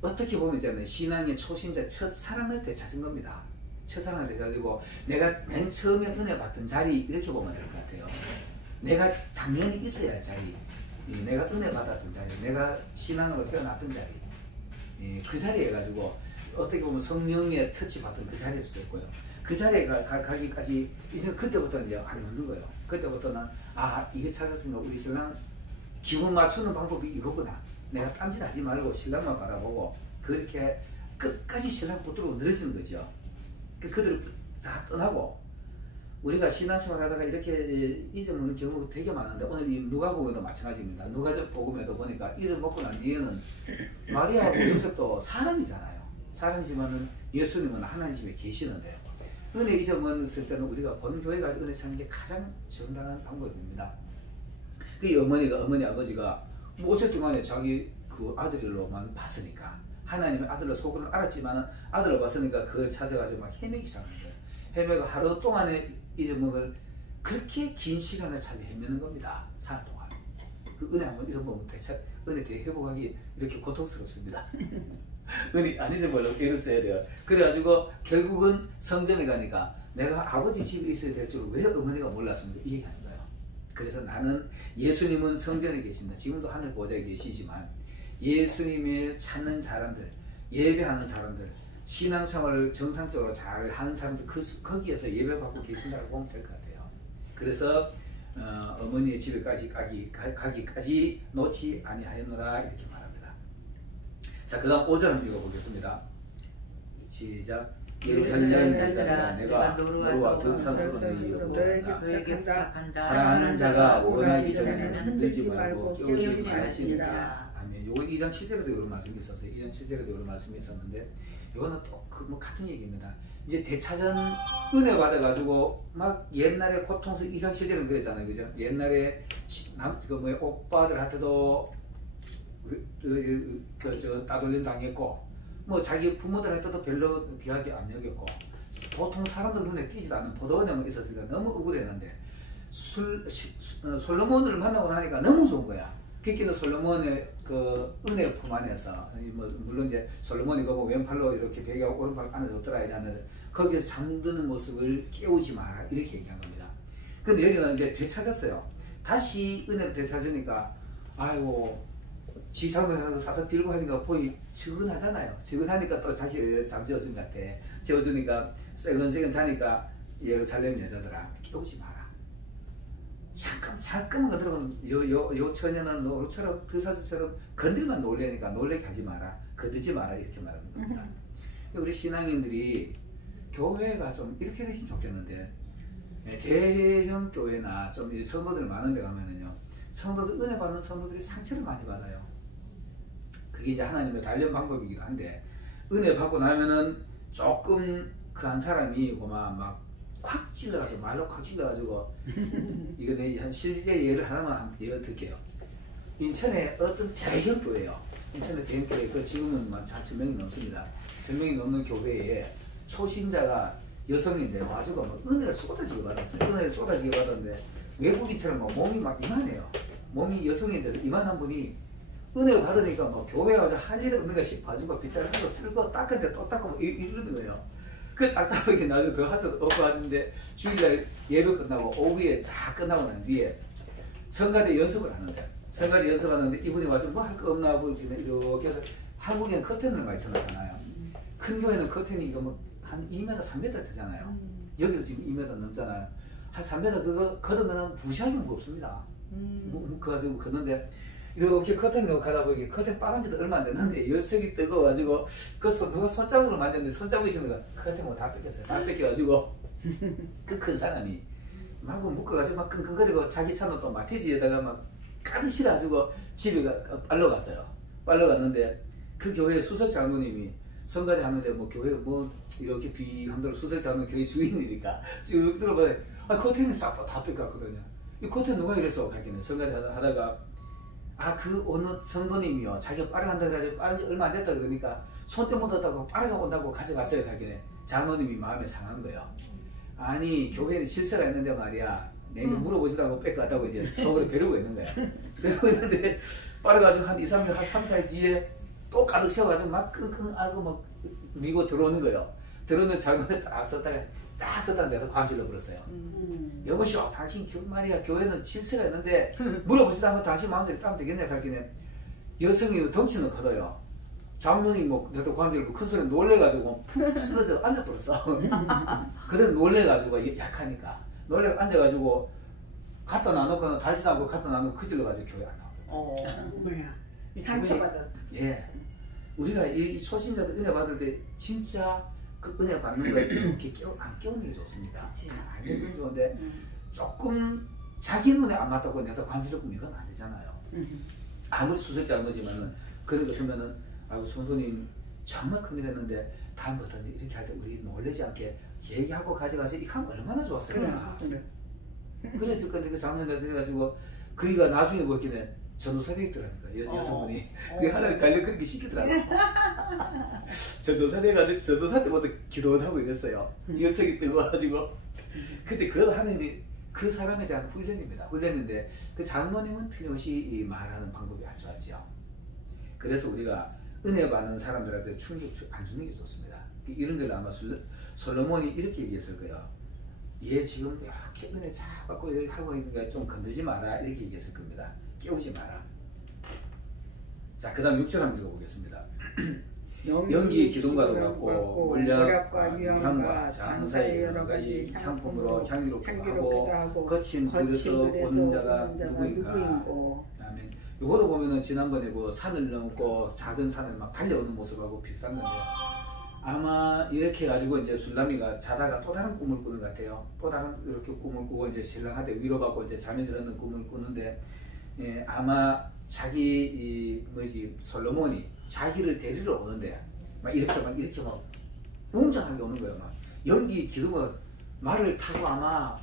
어떻게 보면 이제는 신앙의 초신자 첫사랑을 되찾은 겁니다. 첫사랑을 되찾고 내가 맨 처음에 은혜 받던 자리 이렇게 보면 될 것 같아요. 내가 당연히 있어야 할 자리 내가 은혜 받았던 자리 내가 신앙으로 태어났던 자리 그 자리에 가지고 어떻게 보면 성령의 터치 받던 그 자리일 수도 있고요. 그 자리에 가기까지 이제 그때부터는 이제 안 놓는 거예요. 그때부터는 이게 찾았으니까 우리 신랑 기분 맞추는 방법이 이거구나. 내가 딴짓하지 말고 신랑만 바라보고 그렇게 끝까지 신랑 붙들고 늘어지는 거죠. 그들을 다 떠나고 우리가 신앙생활 하다가 이렇게 잊어먹는 경우가 되게 많은데 오늘 이 누가복음에도 마찬가지입니다. 누가복음에도 보니까 이를 먹고 난 뒤에는 마리아하고 요셉도 사람이잖아요. 사람이지만은 예수님은 하나님 집에 계시는데 은혜 잊어먹었을 때는 우리가 본교회가 은혜 찾는 게 가장 정당한 방법입니다. 그 어머니 아버지가 뭐 어쨌든 간에 자기 그 아들로만 봤으니까 하나님의 아들로 속으로 알았지만 아들로 봤으니까 그걸 찾아가지고 막 헤매기 시작하는 거예요. 헤매고 하루 동안에 잊어먹을 그렇게 긴 시간을 찾아 헤매는 겁니다. 사흘 동안. 그 은혜 한번 잃어보면 은혜 되회복하기 이렇게 고통스럽습니다. 은혜 안 잊어버리려고 애를 써야 돼요. 그래가지고 결국은 성전에 가니까 내가 아버지 집에 있어야 될 줄 왜 어머니가 몰랐습니까? 이 얘기하는 거예요. 그래서 나는 예수님은 성전에 계신다. 지금도 하늘 보좌에 계시지만 예수님을 찾는 사람들, 예배하는 사람들, 신앙생활을 정상적으로 잘 하는 사람들 거기에서 예배받고 계신다고 보면 될 것 같아요. 그래서 어머니의 집에까지 가기까지 놓지 아니하였노라 이렇게 말합니다. 자, 그 다음 5절 한번 읽어보겠습니다. 시작. 예루살렘 자들아 내가 너와 그 산소를 너에게 부탁한다. 사랑하는 자가 오르나기 전에는 흔들지 말고 깨우지 말지니라. 아멘. 요거 2장 7절에도 이런 말씀이 있었어요. 2장 7절에도 이런 말씀이 있었는데 이거는 또 뭐 같은 얘기입니다. 이제 대차전 은혜 받아가지고 막 옛날에 고통스 2장 7절은 그랬잖아요. 그죠? 옛날에 오빠들한테도 따돌림 당했고 뭐 자기 부모들한테도 별로 귀하게 안 여겼고 보통 사람들 눈에 띄지도 않는 포도원에만 있었으니까 너무 억울했는데 솔로몬을 만나고 나니까 너무 좋은 거야. 특히는 솔로몬의 그 은혜 품 안에서 뭐 물론 이제 솔로몬이 그거 왼팔로 이렇게 베개하고 오른팔 안아줬더라 이랬는데 거기서 잠드는 모습을 깨우지 마라 이렇게 얘기한 겁니다. 근데 여기는 이제 되찾았어요. 다시 은혜를 되찾으니까 아이고 지 잘못해서 사서 빌고 하니까 보이 측은하잖아요. 측은하니까 또 다시 잠재워준 것 같아. 재워주니까 새근새근 자니까 예루살렘 여자들아 깨우지 마라. 잠깐만 건드리면 요 처녀는 노루처럼 드사슴처럼 건들만 놀래니까 놀래게 하지 마라. 건들지 마라 이렇게 말하는 겁니다. 우리 신앙인들이 교회가 좀 이렇게 되시면 좋겠는데 대형 교회나 좀 성도들 많은 데 가면은요 성도들 은혜 받는 성도들이 상처를 많이 받아요. 그게 이제 하나님의 단련 방법이기도 한데 은혜 받고 나면은 조금 그 한 사람이 막 콱 찔러가지고 말로 콱 찔러가지고 이거 내 실제 예를 하나만 예를 들게요. 인천에 어떤 대형 교회요. 인천의 대형 교회 그 지금은 1,000명이 넘습니다. 1,000명이 넘는 교회에 초신자가 여성인데 와가지고 막 은혜를 쏟아지게 받았어요. 은혜를 쏟아지게 받았는데 외국인처럼 막 몸이 막 이만해요. 몸이 여성인데도 이만한 분이 은혜 받으니까 뭐 교회 와서 할 일 없는가 싶어가지고 빗자루 하고 쓸고 닦은데 또 닦고 이러는 거예요. 그 답답하게 나도 더 하도 없고 하는데 주일날 예배 끝나고 오후에 다 끝나고 난 뒤에 성가대 연습을 하는데 성가대 연습하는데 이분이 와서 뭐 할 거 없나 하고 이렇게 해서 한국에는 커튼을 많이 쳐놨잖아요. 큰 교회는 커튼이 이거 뭐 한 2m, 3m 되잖아요. 여기도 지금 2m 넘잖아요. 한 3m 그거 걷으면 부시하기 무겁습니다. 그거 가지고 걷는데 이렇게 커튼 넣고 가다 보니 커튼 빨은 지도 얼마 안 됐는데 열색이 뜨거워가지고 누가 손자국으로 만졌는데 손자국이 있는 거 커튼 뭐 다 뺏겼어요. 다 뺏겨가지고 그 큰 사람이 막 묶어가지고 막 끙끙거리고 자기 차는 또 마티즈에다가 막 가득 실어가지고 집에 빨러 갔어요. 빨러 갔는데 그 교회 수석 장로님이 성가대 하는데 뭐 교회 뭐 이렇게 비한대로 수석 장로 교회 주인이니까 쭉 들어봐요. 커튼이 싹 다 뺏겼거든요. 이 커튼 누가 이랬어? 하기는 성가대 하다가 그 어느 성도님이요 자기가 빨아간다 그래가지고 빠른 지 얼마 안 됐다 그러니까 손때 묻었다고 빨아가 온다고 가져갔어요. 하기는 장로님이 마음에 상한 거예요. 아니 교회에 실세가 있는데 말이야 내가 물어보지도 않고 뺏겨갔다고 이제 속으로 벼르고 있는 거야. 벼르고 있는데 빨아가지고 한 2, 3일 한 3, 4일 뒤에 또 가득 채워가지고 막 끙끙 앓고 막 미고 들어오는 거예요. 들어오는 장로에 딱 썼다는 데서 감질러 버렸어요. 여보시오 당신 말이야 교회는 질서가 있는데 물어보지도 않고 당신 마음대로 따면 되겠냐 하기는 여성이 덩치는 커요. 장로님 뭐 내가 감질러 큰 소리에 놀래가지고 푹 쓰러져 앉아버렸어. 그래도 놀래가지고 약하니까 놀래 앉아가지고 갖다 놔놓고는 달지도 않고 갖다 놔놓고 크질러가지고 교회 안 나오고. 뭐야 상처받았어. 예, 우리가 이 초신자들 은혜 받을 때 진짜 그 은혜 받는 걸 이렇게 안 깨우는 게 좋습니다. 안 깨우는 게 좋은데 조금 자기 눈에 안 맞다고 내가 관심을 이건 안 되잖아요. 아무리 수석지 않지만은 그런 거 보면은 아이고 성도님 정말 큰일 했는데 다음부터는 이렇게 할 때 우리 놀라지 않게 얘기하고 가져가서 이 하면 얼마나 좋았을까. 그랬을 건데 그 장면에 들어가지고 그이가 나중에 보기는 전도사 되어 있더라니까 여성분이. 그게 하나 달려 그렇게 시키더라고. 전도사 돼가지고 전도사 때부터 기도를 하고 이랬어요. 여성이 뜨거워가지고. 그때 그거 하는 그 사람에 대한 훈련입니다. 훈련인데 그 장모님은 틀림없이 말하는 방법이 아주 좋았죠. 그래서 우리가 은혜 받는 사람들한테 충격 안 주는 게 좋습니다. 이런 걸 아마 솔로몬이 이렇게 얘기했을 거예요. 얘 지금 이렇게 은혜 잘 받고 이렇게 하고 있으니까 좀 건들지 마라 이렇게 얘기했을 겁니다. 깨우지 마라. 자, 그 다음 6절 한번 읽어보겠습니다. 연기 기둥과도 같고 몰약과 유향과 장사의 여러 가지 향품으로 향기롭기도 하고 거친 들에서 오는 자가 누구인가. 아멘. 요거도 보면은 지난번에 그 산을 넘고 작은 산을 막 달려오는 모습하고 비슷한 건데 아마 이렇게 해가지고 이제 술람이가 자다가 또 다른 꿈을 꾸는 것 같아요. 또 다른 이렇게 꿈을 꾸고 이제 신랑한테 위로받고 이제 잠이 들었는 꿈을 꾸는데 아마 자기 솔로몬이 자기를 데리러 오는데 막 이렇게 웅장하게 오는 거예요. 막 연기 기둥을 말을 타고 아마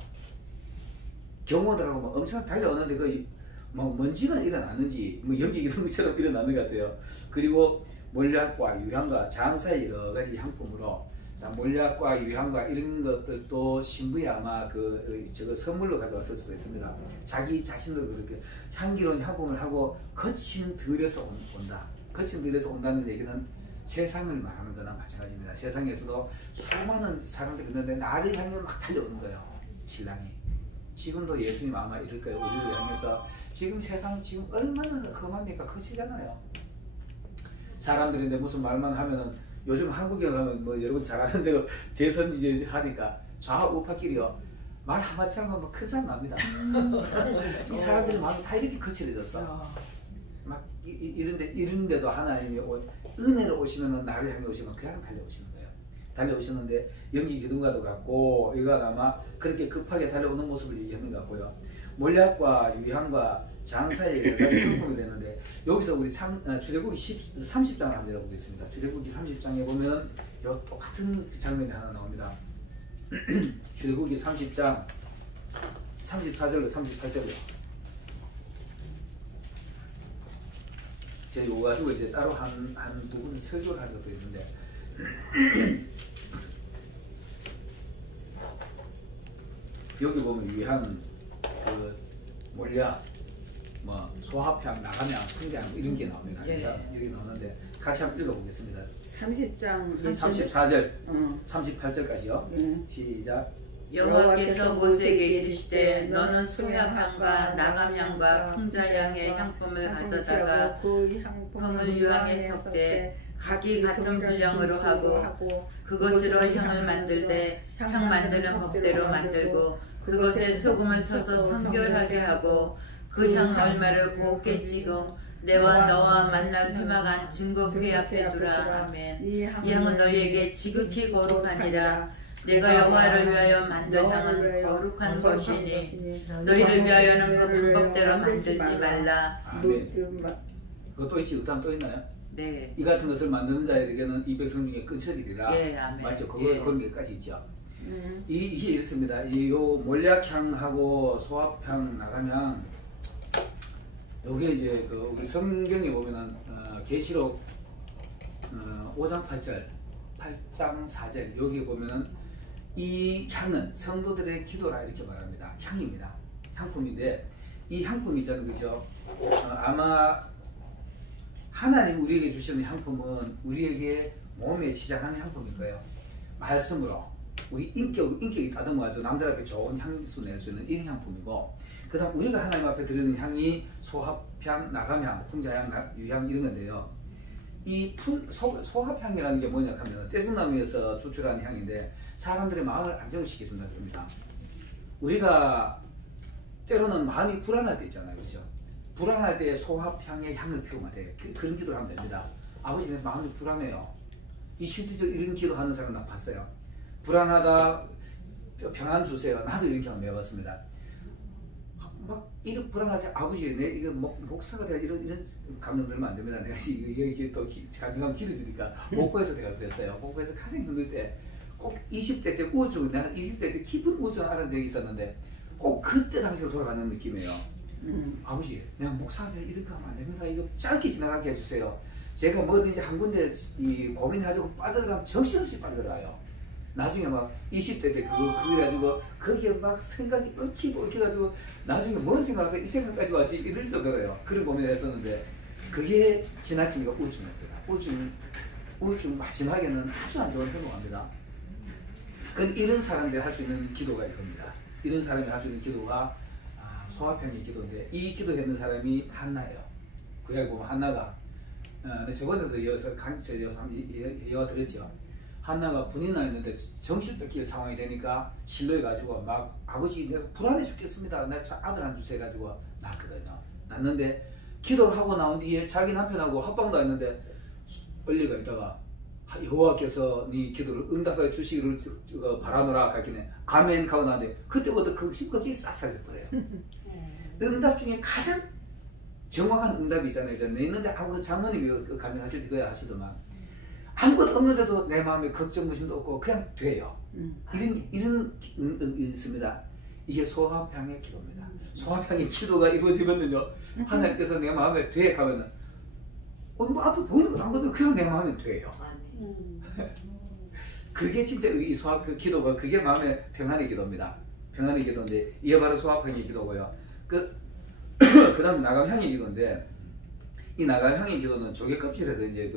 경호들하고 막 엄청 달려오는데 그 뭐 먼지가 일어났는지 뭐 연기 기둥처럼 일어나는 것 같아요. 그리고 몰약과 유향과 장사의 여러 가지 향품으로 자 몰약과 유향과 이런 것들도 신부에 아마 저거 선물로 가져왔을 수도 있습니다. 자기 자신도 그렇게 향기로운 향품을 하고 거친 들에서 온다. 거친 들에서 온다는 얘기는 세상을 말하는 거나 마찬가지입니다. 세상에서도 수많은 사람들이 있는데 나를 향해 막 달려오는 거예요. 신랑이. 지금도 예수님 아마 이럴 거예요. 우리를 향해서 지금 세상 지금 얼마나 험합니까? 거치잖아요. 사람들인데 무슨 말만 하면은 요즘 한국에 가면 뭐 여러분 잘 아는데 대선 이제 하니까 좌우파끼리요 말 한마디 사람은 큰 싸움 납니다. 이 사람들의 마음이 다 이렇게 거칠어졌어. 막 이런데도 하나님이 은혜로 오시면은 나를 향해 오시면 그냥 달려오시는 거예요. 달려오시는데 연기 기둥과도 같고 이건 아마 그렇게 급하게 달려오는 모습을 얘기하는 것 같고요. 몰약과 유향과 장사의 여러 가지 향품이 되는데 여기서 우리 출애굽기 30장을 한번 읽어보겠습니다. 출애굽기 30장에 보면 요 똑같은 장면이 하나 나옵니다. 출애굽기 30장 34절로 38절이요. 제가 이거 가지고 이제 따로 한 두 분 설교를 하는 것도 있는데 여기 보면 유향, 몰약, 뭐 소합향, 나감향, 풍향 이런 게 나옵니다. 여기 나오는데 같이 한번 읽어보겠습니다. 30장 34절, 38절까지요. 시작. 여호와께서 모세에게 이르시되 너는 소향향과 나감향과 풍자향의 향품을 가져다가 흠을 유향에 섞되 각기 같은 분량으로 하고 그것으로 향을 만들되 향 만드는 법대로 만들고 그것에 소금을 쳐서 선결하게 하고 그 향 얼마를 곱게 찍어 내와 너와 만날 회막한 증거궤 앞에 두라. 아멘. 이 향은 너희에게 지극히 거룩하니라. 내가 여호와를 위하여 만든 향은 거룩한 것이니 너희를 위하여는 그 방법대로 만들지 말라. 아멘. 그거 또 있지? 다음 또 있나요? 네. 이 같은 것을 만드는 자에게는 이 백성 중에 끊쳐지리라. 예, 아멘. 맞죠? 그런 게까지 있죠. 이게 이렇습니다. 요 몰약향하고 소합향, 나감향 요게 이제 우리 성경에 보면은 계시록 5장 8절, 8장 4절 여기 보면은 이 향은 성도들의 기도라 이렇게 말합니다. 향입니다. 향품인데 이 향품이잖아요, 그죠? 아마 하나님 우리에게 주시는 향품은 우리에게 몸에 지장하는 향품일 거예요. 말씀으로 우리 인격이 다듬어가지고 남들 앞에 좋은 향수 낼 수 있는 이런 향품이고, 그 다음 우리가 하나님 앞에 드리는 향이 소합향, 나감향, 풍자향, 유향 이런 건데요. 이 소합향이라는 게 뭐냐 하면 떼죽나무에서 추출하는 향인데 사람들의 마음을 안정을 시켜준다 그럽니다. 우리가 때로는 마음이 불안할 때 있잖아요, 그렇죠? 불안할 때 소합향의 향을 피우면 돼요. 그런 기도를 하면 됩니다. 아버지 내 마음이 불안해요. 이 실질적으로 이런 기도하는 사람 나 봤어요. 불안하다, 평안 주세요. 나도 이렇게 한번 해봤습니다. 막 이렇게 불안할 때 아버지 내 이거 목사가 내가 이런 감정 들면 안 됩니다. 내가 이게 또 자기감 길어지니까 목포에서 내가 그랬어요. 목포에서 가장 힘들 때 꼭 20대 때 우울증, 내가 20대 때 깊은 우울증 알은 적이 있었는데 꼭 그때 당시로 돌아가는 느낌이에요. 아버지, 내가 목사한테 이렇게 하면 안 됩니다. 이거 짧게 지나가게 해주세요. 제가 뭐든지 한 군데 고민해가지고 빠져들어가면 정신없이 빠져들어가요. 나중에 막 20대 때 그거 해가지고 거기에 막 생각이 얽혀가지고 나중에 뭔 생각하다 이 생각까지 왔지 이럴 정도로요. 그런 고민을 했었는데 그게 지나치니까 우울증이었더라. 우울증 마지막에는 아주 안 좋은 행동합니다. 그건 이런 사람들이 할 수 있는 기도가 이겁니다. 이런 사람이 할 수 있는 기도가 소화평의 기도인데 이 기도했는 사람이 한나예요. 구약에 보면 한나가 저번에도 이어서 이어드렸죠. 한나가 분이 나 있는데 정신 뺏길 상황이 되니까 실로해 가지고 막 아버지 내가 불안해 죽겠습니다. 내 아들 한 주세 가지고 낳거든요. 낳는데 기도를 하고 나온 뒤에 자기 남편하고 합방도 했는데 얼리가 있다가 여호와께서 네 기도를 응답해 주시기를 바라노라 하길래 아멘 하고 나는데 그때부터 그 심각이 싹 사라져버려요. 응답 중에 가장 정확한 응답이 있잖아요. 있는데 아무것도 장모님이 가능하실 때 그거 하시더만 아무것도 없는데도 내 마음에 걱정 무심도 없고 그냥 돼요. 이런 있습니다. 이게 소화평의 기도입니다. 소화평의 기도가 이루어지면요 하나님께서 내 마음에 돼 가면은 뭐 앞에 보이는 건 아무것도 그냥 내 마음에 돼요. 그게 진짜 이 소화평 기도가 그게 마음의 평안의 기도입니다. 평안의 기도인데 이게 바로 소화평의 기도고요. 그다음 나감향의 기도인데 이 나감향의 기도는 조개 껍질에서 이제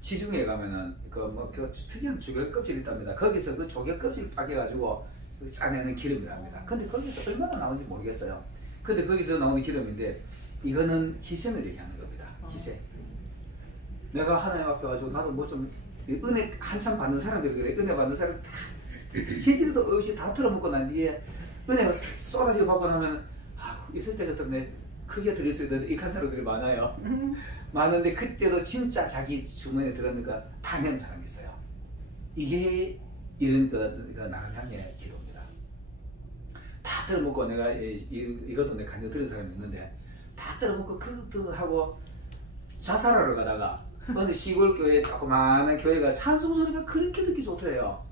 지중해 가면은 그 특이한 조개 껍질이 있답니다. 거기서 그 조개 껍질 빠개가지고 짜내는 기름이랍니다. 근데 거기서 얼마나 나오는지 모르겠어요. 근데 거기서 나오는 기름인데 이거는 희생을 얘기하는 겁니다. 희생. 내가 하나님 앞에 와가지고 나도 뭐 좀 은혜 한참 받는 사람들이 그래. 은혜 받는 사람 다 지지도 없이 다 털어먹고 난 뒤에 은혜가 쏟아지고 받고 나면 있을 때 같으면 크게 드릴 수 있는 익한 사람들이 많아요. 많은데 그때도 진짜 자기 주머니에 들어가니까 다 내는 사람이 있어요. 이게 이런 나감향의 기도입니다. 다 들어먹고 내가 이것도 내가 간접 들은 사람이 있는데 다 들어먹고 그것도 하고 자살하러 가다가 어느 시골 교회 조그마한 교회가 찬송 소리가 그렇게 듣기 좋더래요.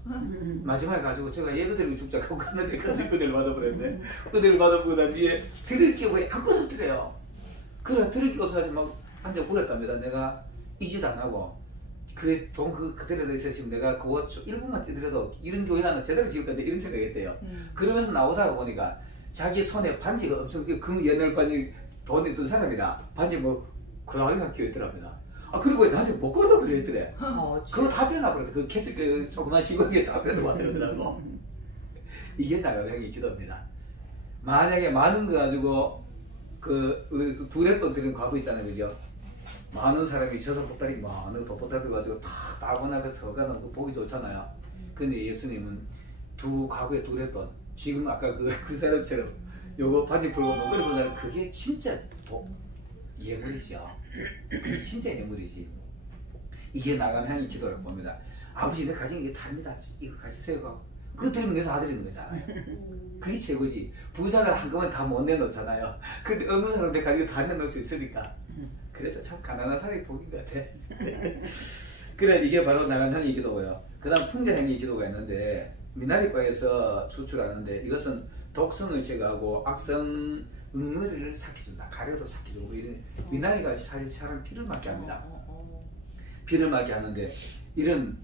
마지막에 가지고 제가 예배드리고 죽자고 갔는데 가서 은혜를 받아버렸네. 은혜를 받아보고 난 뒤에 들을 게 왜 갖고 싶더래요. 그래 들을 게 없어서 막 앉아 울었답니다. 내가 이 짓 안 하고 돈 그대로 있었으면 내가 그거 1분만 뛰더라도 이런 교회 하나 제대로 지을 건데 이런 생각했대요. 그러면서 나오다가 보니까 자기 손에 반지가 엄청 그 옛날 반지 돈이 든 사람이다. 반지 뭐 고양이가 끼어있더랍니다. 그리고 나한테 못 걸어도 그랬더래. 그거 다 빼놔버렸대. 그 캐치 그 조그만 시골에 다 빼놔버렸더라고. 이게 나감향의 기도입니다. 만약에 많은 거 가지고 그 두레돈 드는 과부 있잖아요, 그죠? 많은 사람이 저서 보따리 많은 보따리 가지고 다 따분하게 들어가는 거 보기 좋잖아요. 근데 예수님은 두 과부의 두레돈 지금 아까 그 사람처럼 요거 바지 풀고 뭐 그래 보자면 그게 진짜 예물이죠. 그게 진짜 예물이지. 이게 나감향의 기도라고 봅니다. 아버지 내가 가진 게 답니다. 이거 가지세요. 그거 들으면 내가 다 드리는 거잖아요. 그게 최고지. 부자가 한꺼번에 다 못 내놓잖아요. 근데 어느 사람들 가지고 다 내놓을 수 있으니까. 그래서 참 가난한 사람이 복인 것 같아. 그래 이게 바로 나감향의 기도고요. 그 다음 풍자향의 기도가 있는데 미나리과에서 추출하는데 이것은 독성을 제거하고 악성 응어리를 삭혀준다. 가래도 삭혀주고 이런 미나리가 사람 피를 맑게 합니다. 피를 맑게 하는데 이런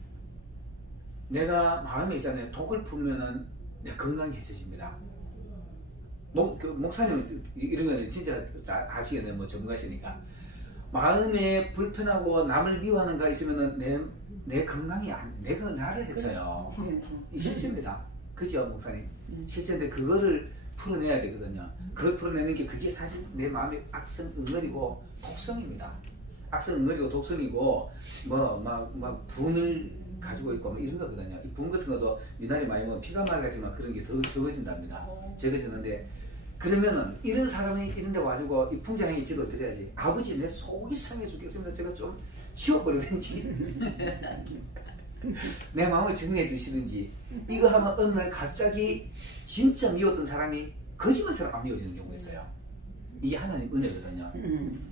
내가 마음에 있잖아요. 독을 풀면은 내 건강해져집니다. 목사님 이런 건 진짜 아시겠네요. 뭐 전문가시니까 마음에 불편하고 남을 미워하는 가 있으면은 내 건강이 내가 나를 해쳐요. 이 실제입니다. 그죠 목사님? 실제인데 그거를 풀어내야 되거든요. 그걸 풀어내는 게 그게 사실 내 마음의 악성 응어리고 독성입니다. 악성 응어리고 독성이고 막 분을 가지고 있고 뭐 이런 거거든요. 이 분 같은 것도 미나리 많이 먹으면 피가 맑아지만 그런 게 더 적어진답니다. 적어지는데 그러면은 이런 사람이 이런 데 와가지고 이 풍자향의 기도 드려야지. 아버지 내 속이 상해 죽겠습니다. 제가 좀 치워버리든지 내 마음을 정리해 주시든지 이거 하면 어느 날 갑자기 진짜 미웠던 사람이 거짓말처럼 안 미워지는 경우가 있어요. 이게 하나님 은혜거든요.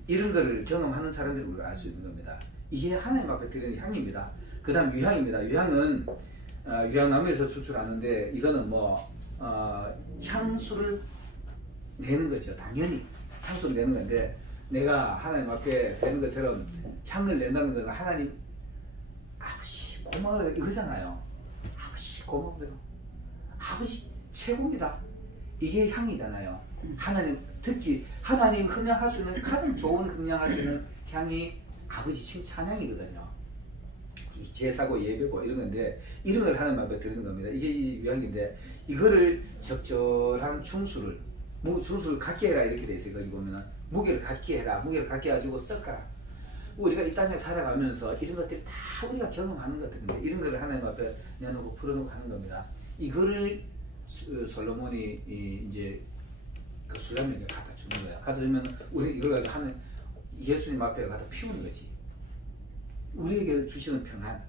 이런 거를 경험하는 사람들이 우리가 알 수 있는 겁니다. 이게 하나님 앞에 드리는 향입니다. 그 다음 유향입니다. 유향은 유향나무에서 추출하는데 이거는 향수를 내는 거죠. 당연히 향수를 내는 건데 내가 하나님 앞에 되는 것처럼 향을 낸다는 건 하나님 아버지 고마워요 이거잖아요. 아버지 고마워요. 아버지 최고입니다. 이게 향이잖아요. 하나님 특히 하나님 흠양할 수 있는 가장 좋은 흠양할 수 있는 향이 아버지 칭찬향이거든요. 제사고 예배고 이런 건데 이런 걸 하나님 앞에 드리는 겁니다. 이게 유향인데 이거를 적절한 중수를 중수를 갖게 해라 이렇게 돼 있어요. 거기 보면은 무게를 갖게 해라. 무게를 갖게 가지고 섞어라. 우리가 이 땅에 살아가면서 이런 것들이 다 우리가 경험하는 것들인데 이런 거를 하나님 앞에 내놓고 풀어놓고 하는 겁니다. 이거를 솔로몬이 이제 그 술람에게 갖다 주는 거야. 갖다 주면 우리 이걸 가지고 하는 예수님 앞에 갖다 피우는 거지. 우리에게 주시는 평안,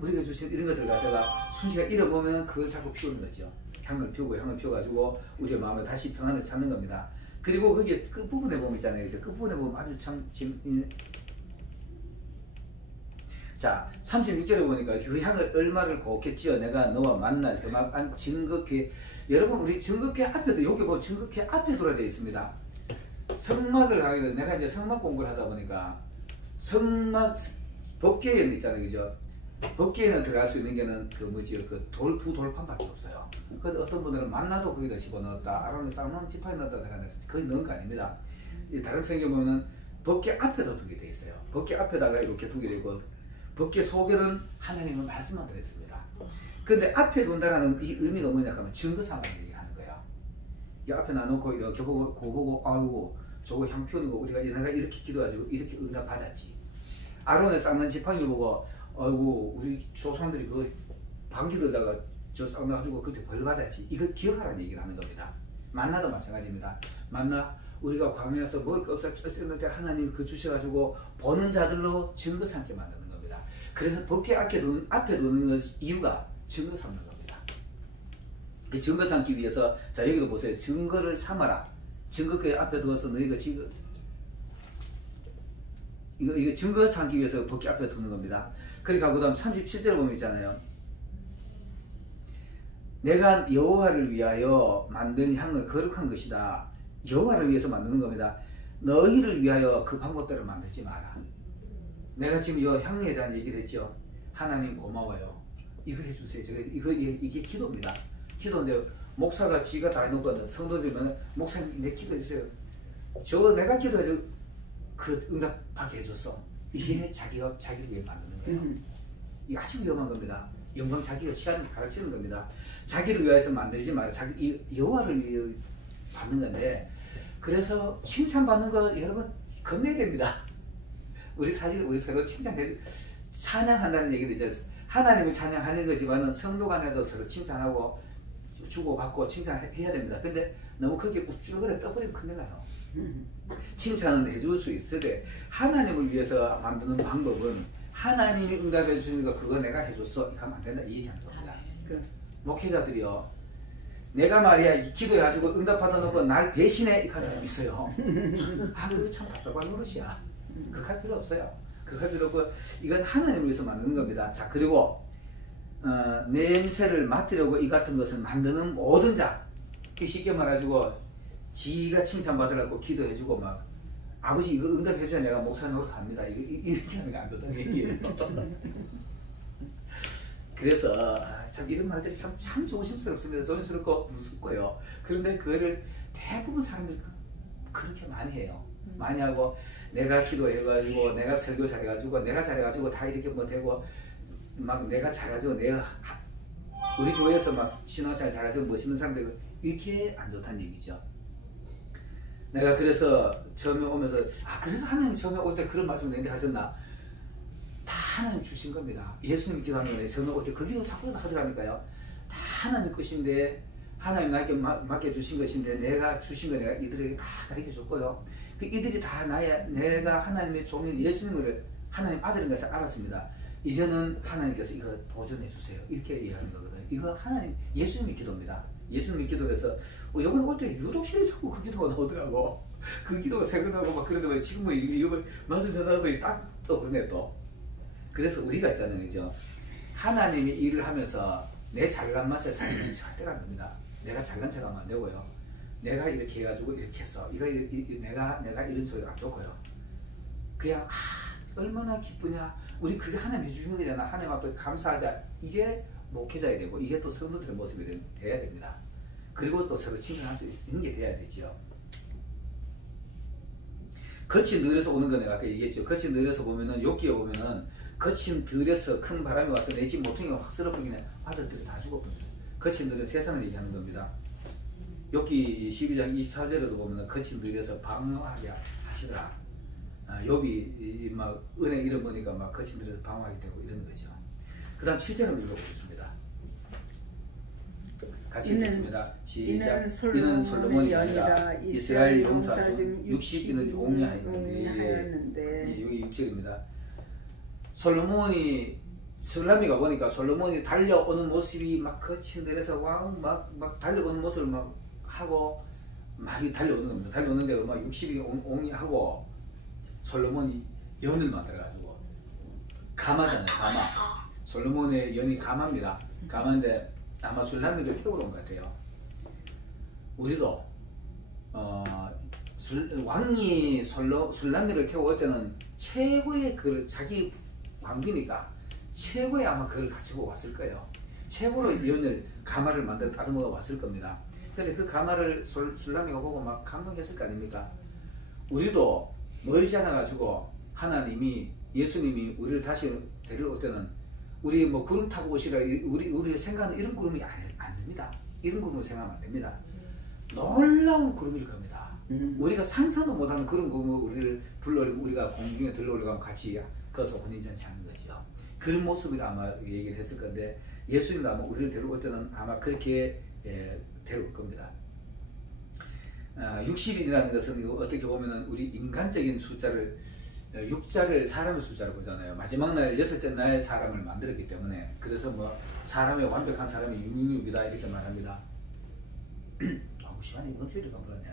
우리에게 주시는 이런 것들 갖다가 순시가 잃어보면 그걸 자꾸 피우는 거죠. 향을 피워가지고 우리의 마음에 다시 평안을 찾는 겁니다. 그리고 거기에 끝부분에 보면 있잖아요. 끝부분에 보면 아주 참 자 36절에 보니까 그 향을 얼마를 곱겠지요. 내가 너와 만날 음악한 증거궤. 여러분 우리 증거궤 앞에도 여기 보면 증거궤 앞에 들어야 되어 있습니다. 성막을 하게 되면 내가 이제 성막 공부를 하다 보니까 성막 법궤에는 있잖아요, 그죠? 법궤에는 들어갈 수 있는 게는 그 뭐지 그 두 돌판밖에 없어요. 근데 어떤 분들은 만나도 거기다 집어넣었다, 아론의 쌍문 지파에 넣었다 들어가서 거의 넣은 거 아닙니다. 이 다른 성경 보면은 법궤 앞에도 두게 돼 있어요. 법궤 앞에다가 이렇게 두게 되고 법궤 속에는 하나님의 말씀만 들어있습니다. 근데 앞에 둔다는 이 의미가 뭐냐 하면 증거 삼아 얘기하는 거예요. 이 앞에 놔놓고 이렇게 보고 보고 아이고 저거 향 피우는 거 우리가 내가 이렇게 기도가지고 이렇게 응답 받았지. 아론의 쌍난 지팡이 보고 아이고 우리 조상들이 그 방귀들다가 저 쌍난 가지고 그때 벌 받았지. 이거 기억하라는 얘기를 하는 겁니다. 만나도 마찬가지입니다. 만나 우리가 광야에서 먹을 거 없어 쩔쩔할 때 하나님 그 주셔가지고 보는 자들로 증거 삼게 만드는 겁니다. 그래서 법궤 앞에 두는 이유가 증거 삼는 겁니다. 그 증거 삼기 위해서 자 여기도 보세요. 증거를 삼아라. 증거궤 앞에 두어서 너희가 지금 이거 증거 삼기 위해서 법궤 앞에 두는 겁니다. 그러니까 그 다음 37절 보면 있잖아요. 내가 여호와를 위하여 만든 향은 거룩한 것이다. 여호와를 위해서 만드는 겁니다. 너희를 위하여 그 방법대로 만들지 마라. 내가 지금 이 향에 대한 얘기를 했죠. 하나님 고마워요. 이거 해주세요. 이게 기도입니다. 기도인데 목사가 지가 다 해놓고 성도들이면 목사님 내 기도해주세요. 저거 내가 기도해서 그 응답하게 해줬어. 이게 자기를 위해 만드는 거예요. 이게 아주 위험한 겁니다. 영광 자기가 시간을 가르치는 겁니다. 자기를 위해서 만들지 말아. 자기 여호와를 위해 받는 건데 그래서 칭찬받는 거 여러분 건너야 됩니다. 우리 사실 우리 서로 찬양한다는 얘기도 있죠. 하나님을 찬양하는 거지만은 성도 간에도 서로 칭찬하고 주고받고 칭찬해야 됩니다. 근데 너무 그게 우쭐거려 떠버리면 큰일 나요. 칭찬은 해줄 수 있어도 하나님을 위해서 만드는 방법은 하나님이 응답해 주니까 그거 내가 해줬어. 이거 하면 안 된다. 이 얘기하는 겁니다. 목회자들이요. 내가 말이야 기도해가지고 응답 받아놓고 날 배신해 이렇게 하는 사람이 있어요. 아 그거 참 답답한 노릇이야. 그거 할 필요 없어요. 그거 할 필요 없고 이건 하나님을 위해서 만드는 겁니다. 자 그리고 냄새를 맡으려고 이 같은 것을 만드는 모든 자 쉽게 말해가지고 지가 칭찬받으려고 기도해주고 막 아버지 이거 응답해줘야 내가 목사 노릇합니다. 이렇게 하는 게 안 좋다는 얘기예요. 그래서 참 이런 말들이 참 조심스럽습니다. 조심스럽고 무섭고요. 그런데 그거를 대부분 사람들이 그렇게 많이 해요. 많이 하고 내가 기도해가지고 내가 설교 잘해가지고 내가 잘해가지고 다 이렇게 못하고 막 내가 잘해가지고 내가 우리 교회에서 막 신앙생활 잘해서 멋있는 사람들 이렇게 안 좋다는 얘기죠. 내가 그래서 처음에 오면서 그래서 하나님 처음에 올 때 그런 말씀을 내게 하셨나? 다 하나님 주신 겁니다. 예수님 기도하는 거에 처음에 올 때 그 기도 자꾸 하더라니까요. 다 하나님 것인데 하나님 나에게 맡겨주신 것인데 내가 주신 거 내가 이들에게 다 가르쳐줬고요. 그 이들이 다 내가 하나님의 종인 예수님을 하나님 아들인 것을 알았습니다. 이제는 하나님께서 이거 보존해 주세요. 이렇게 얘기하는 거거든요. 이거 하나님 예수님의 기도입니다. 예수님의 기도에서 이번에 올 때 유독 자꾸 그 기도가 나오더라고. 그 기도가 생각나고 막 그러는데 지금 뭐 이거 말씀 전하고 딱 떠오르네 또. 그래서 우리가 있잖아요, 그죠? 하나님이 일을 하면서 내 잘난 맛에 살면 절대로 안 됩니다. 내가 잘난 척하면 안 되고요. 내가 이렇게 해가지고 이렇게 했어. 내가 이런 소리가 안 좋고요. 그냥 얼마나 기쁘냐. 우리 그게 하나님 해주신 거잖아. 하나님 앞에 감사하자. 이게 목회자야 되고 이게 또 성도들의 모습이 돼야 됩니다. 그리고 또 서로 칭찬할 수 있는 게 돼야 되죠. 거친 들에서 오는 거 내가 아까 얘기했죠. 거친 들에서 보면은 욥기에 보면은 거친 들에서 큰 바람이 와서 내 집 모퉁이가 확 쓸어버리네. 아들들이 다 죽었거든요. 거친 들은 세상을 얘기하는 겁니다. 욥기 12장 24절에도 보면은 거친 들에서 방황하게 하시더라. 욥이 막 은혜 잃어보니까 막 거친 들에서 방황하게 되고 이러는 거죠. 그 다음 7절 한번 읽어보겠습니다. 같이 읽겠습니다. 시작. 이는 솔로몬이 아니라 이스라엘 용사 중 60인을 옹리하였는데 여기 6절입니다. 솔로몬이 설람이가 보니까 솔로몬이 달려오는 모습이 막 거친 데에서 막 달려오는 모습을 막 하고 막 달려오는 겁니다. 달려오는데 막 60이 옹리하고 솔로몬이 연을 만들어가지고 가마잖아요. 가마. 솔로몬의 연이 가마입니다. 가마인데 아마 술람미를 태우러 온 것 같아요. 우리도 왕이 술람미를 태우고 올 때는 최고의 그 자기 왕비니까 최고의 아마 그걸 가지고 왔을 거예요. 최고로 연을 가마를 만들어 다듬어 왔을 겁니다. 근데 그 가마를 술람미가 보고 막 감동했을 거 아닙니까? 우리도 멀지 않아 가지고 하나님이 예수님이 우리를 다시 데리러 올 때는 우리 뭐 구름 타고 오시라 우리 생각하는 이런 구름이 아닙니다. 이런 구름을 생각하면 안 됩니다. 놀라운 구름일 겁니다. 우리가 상상도 못하는 그런 구름을 우리를 불러오고 우리가 공중에 들러올려가면 같이 거기서 혼인잔치 하는 거죠. 그런 모습을 아마 얘기를 했을 건데 예수님도 아마 우리를 데려올 때는 아마 그렇게 데려올 겁니다. 60일이라는 것은 어떻게 보면 우리 인간적인 숫자를 6자를 사람의 숫자로 보잖아요. 마지막 날 6째 날 사람을 만들었기 때문에 그래서 뭐 사람의 완벽한 사람이 666이다 이렇게 말합니다. 시간이 언제리가 불었네.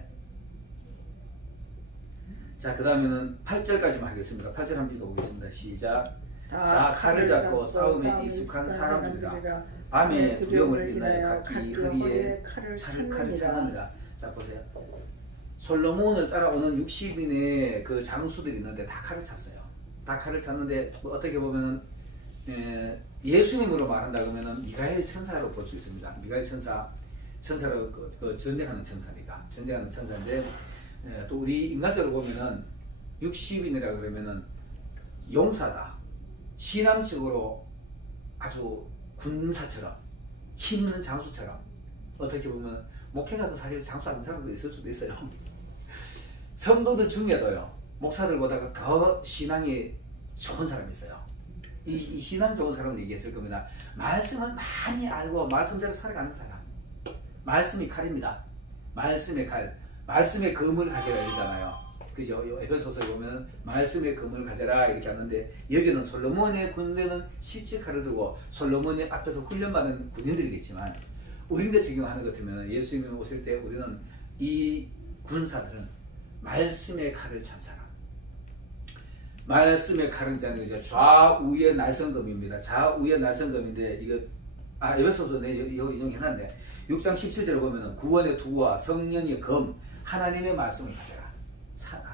자, 그 다음에는 8절까지만 하겠습니다. 8절 한번 읽어보겠습니다. 시작. 다 칼을 잡고 싸움에 익숙한 사람들이라 밤에 두려움을 인하여 각기 허리에 칼을 차느니라. 자, 보세요. 솔로몬을 따라오는 60인의 그 장수들이 있는데 다 칼을 찼어요. 다 칼을 찼는데 어떻게 보면은 예수님으로 말한다 그러면은 미가엘 천사로 볼 수 있습니다. 미가엘 천사로 그 전쟁하는 천사니까 전쟁하는 천사인데 또 우리 인간적으로 보면은 60인이라 그러면은 용사다. 신앙적으로 아주 군사처럼 힘 있는 장수처럼 어떻게 보면 목회자도 사실 장수하는 사람도 있을 수도 있어요. 성도들 중에도요 목사들보다 더 신앙이 좋은 사람이 있어요. 이 신앙 좋은 사람은 얘기했을 겁니다. 말씀을 많이 알고 말씀대로 살아가는 사람. 말씀이 칼입니다. 말씀의 칼, 말씀의 검을 가져라 이러잖아요. 그죠? 에베소서에 보면 말씀의 검을 가져라 이렇게 하는데 여기는 솔로몬의 군대는 실제 칼을 들고 솔로몬의 앞에서 훈련받은 군인들이겠지만 우리가 지금 하는 것 같으면 예수님이 오실 때 우리는 이 군사들은 말씀의 칼을 찬 사람. 말씀의 칼은 있잖아요. 좌우의 날성검입니다. 좌우의 날성검인데 이거 에베소서 내 인용해놨네. 6장 17절에 보면은 구원의 도구와 성령의 검, 하나님의 말씀을 가져라.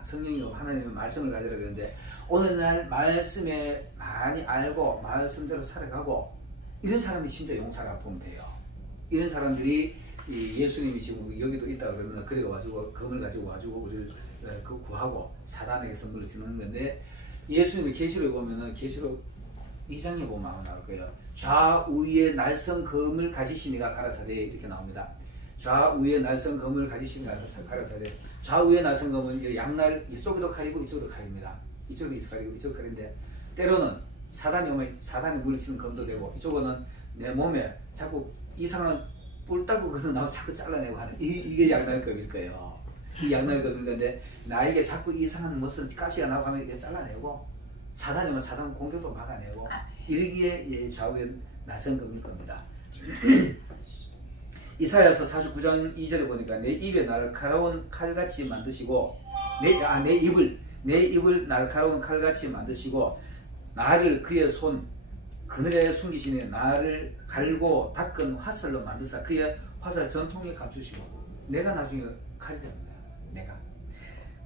성령이 하나님의 말씀을 가져라 그러는데 오늘날 말씀에 많이 알고 말씀대로 살아가고 이런 사람이 진짜 용사라고 보면 돼요. 이런 사람들이 예수님이 지금 여기도 있다 그러면 그래 가지고 검을 가지고 와가지고 우리를 구하고 사단에게 선물을 주는 건데 예수님의 계시록에 보면은 계시록 2장에 보면 아마 나올 거예요. 좌우의 날성검을 가지시니가 가라사대 이렇게 나옵니다. 좌우의 날성검을 가지시니가 가라사대. 좌우의 날성검은 양날 이쪽도 칼이고 이쪽도 칼입니다. 이쪽도 칼이고 이쪽 칼인데 때로는 사단이 오면 사단이 물리치는 검도 되고 이쪽은 내 몸에 자꾸 이상한 뿔따구 그는 나고 자꾸 잘라내고 하는 이게 양날검일 거예요. 이 양날검일 건데 나에게 자꾸 이상한 무슨 가시가 나고 하면 이게 잘라내고 사단이 오면 사단 공격도 막아내고 이게 좌우의 날성검일 겁니다. 이사야서 49장 2절에 보니까 내 입에 날카로운 칼같이 만드시고 내 입을 날카로운 칼같이 만드시고 나를 그의 손 그늘에 숨기시니 나를 갈고 닦은 화살로 만드사 그의 화살 전통에 감추시고 내가 나중에 칼이 되는 거야. 내가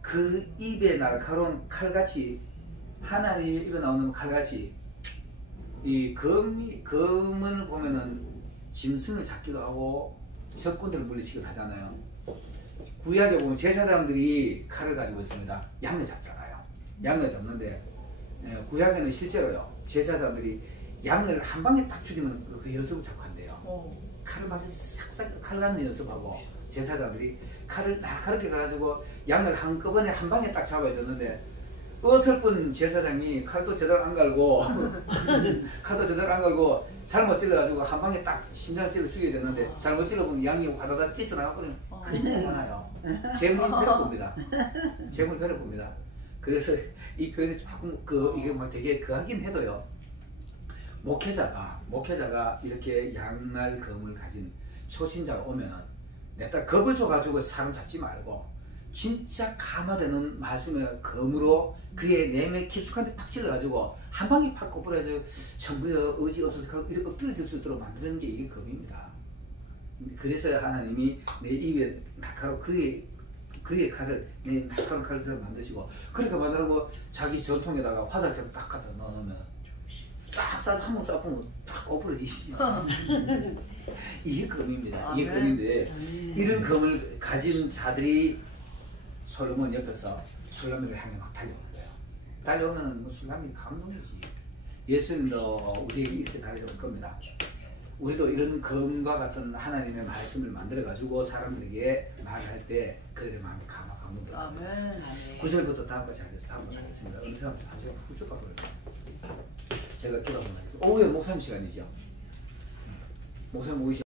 그 입에 날카로운 칼같이 하나님의 입에 나오는 칼같이 이 검을 보면은 짐승을 잡기도 하고 적군들을 물리치기도 하잖아요. 구약에 보면 제사장들이 칼을 가지고 있습니다. 양을 잡잖아요. 양을 잡는데 구약에는 실제로요 제사장들이 양을 한 방에 딱 죽이는 그 연습을 자꾸 한대요. 칼을 마저 싹싹 칼 가는 연습하고 제사장들이 칼을 날카롭게 가지고 양을 한꺼번에 한 방에 딱 잡아야 되는데 어설픈 제사장이 칼도 제대로 안 갈고 칼도 제대로 안 갈고 잘못 찔러가지고 한 방에 딱 심장을 찔러 죽여야 되는데 잘못 찔러보면 양이 화다다 뛰쳐나가버리면 큰일 나잖아요. 재물을 배려봅니다. 재물을 배려봅니다. 그래서 이 표현이 조금 이게 막 되게 그하긴 해도요. 목회자가 이렇게 양날 검을 가진 초신자가 오면은 내가 겁을 줘가지고 사람 잡지 말고 진짜 감화되는 말씀의 검으로 그의 내면에 깊숙한데 팍 찔러가지고 한 방에 팍 꼽으라져 전부의 의지가 없어서 이렇게 엎드려질 수 있도록 만드는 게 이게 검입니다. 그래서 하나님이 내 입에 날카로운 그의 칼을 내 날카로운 칼을 만드시고 그러니까 만들고 자기 전통에다가 화살처럼 딱 갖다 넣어놓으면 딱 쏴서 한 번 쏴보면 딱 엎어지시죠. 이게 검입니다. 이게 검인데 이런 검을 가진 자들이 솔로몬 옆에서 술라미를 향해 막 달려오는 거예요. 달려오면 뭐 술라미 감동이지. 예수님도 우리에게 이렇게 달려올 겁니다. 우리도 이런 검과 같은 하나님의 말씀을 만들어 가지고 사람들에게 말을 할 때 그들의 마음에 감동될 겁니다. 9절부터 다음까지 하겠습니다. 어느 사람 한 시간 훌쩍 가버려요. 제가 기도하면 오후에 목사님 시간이죠. 목사님 오기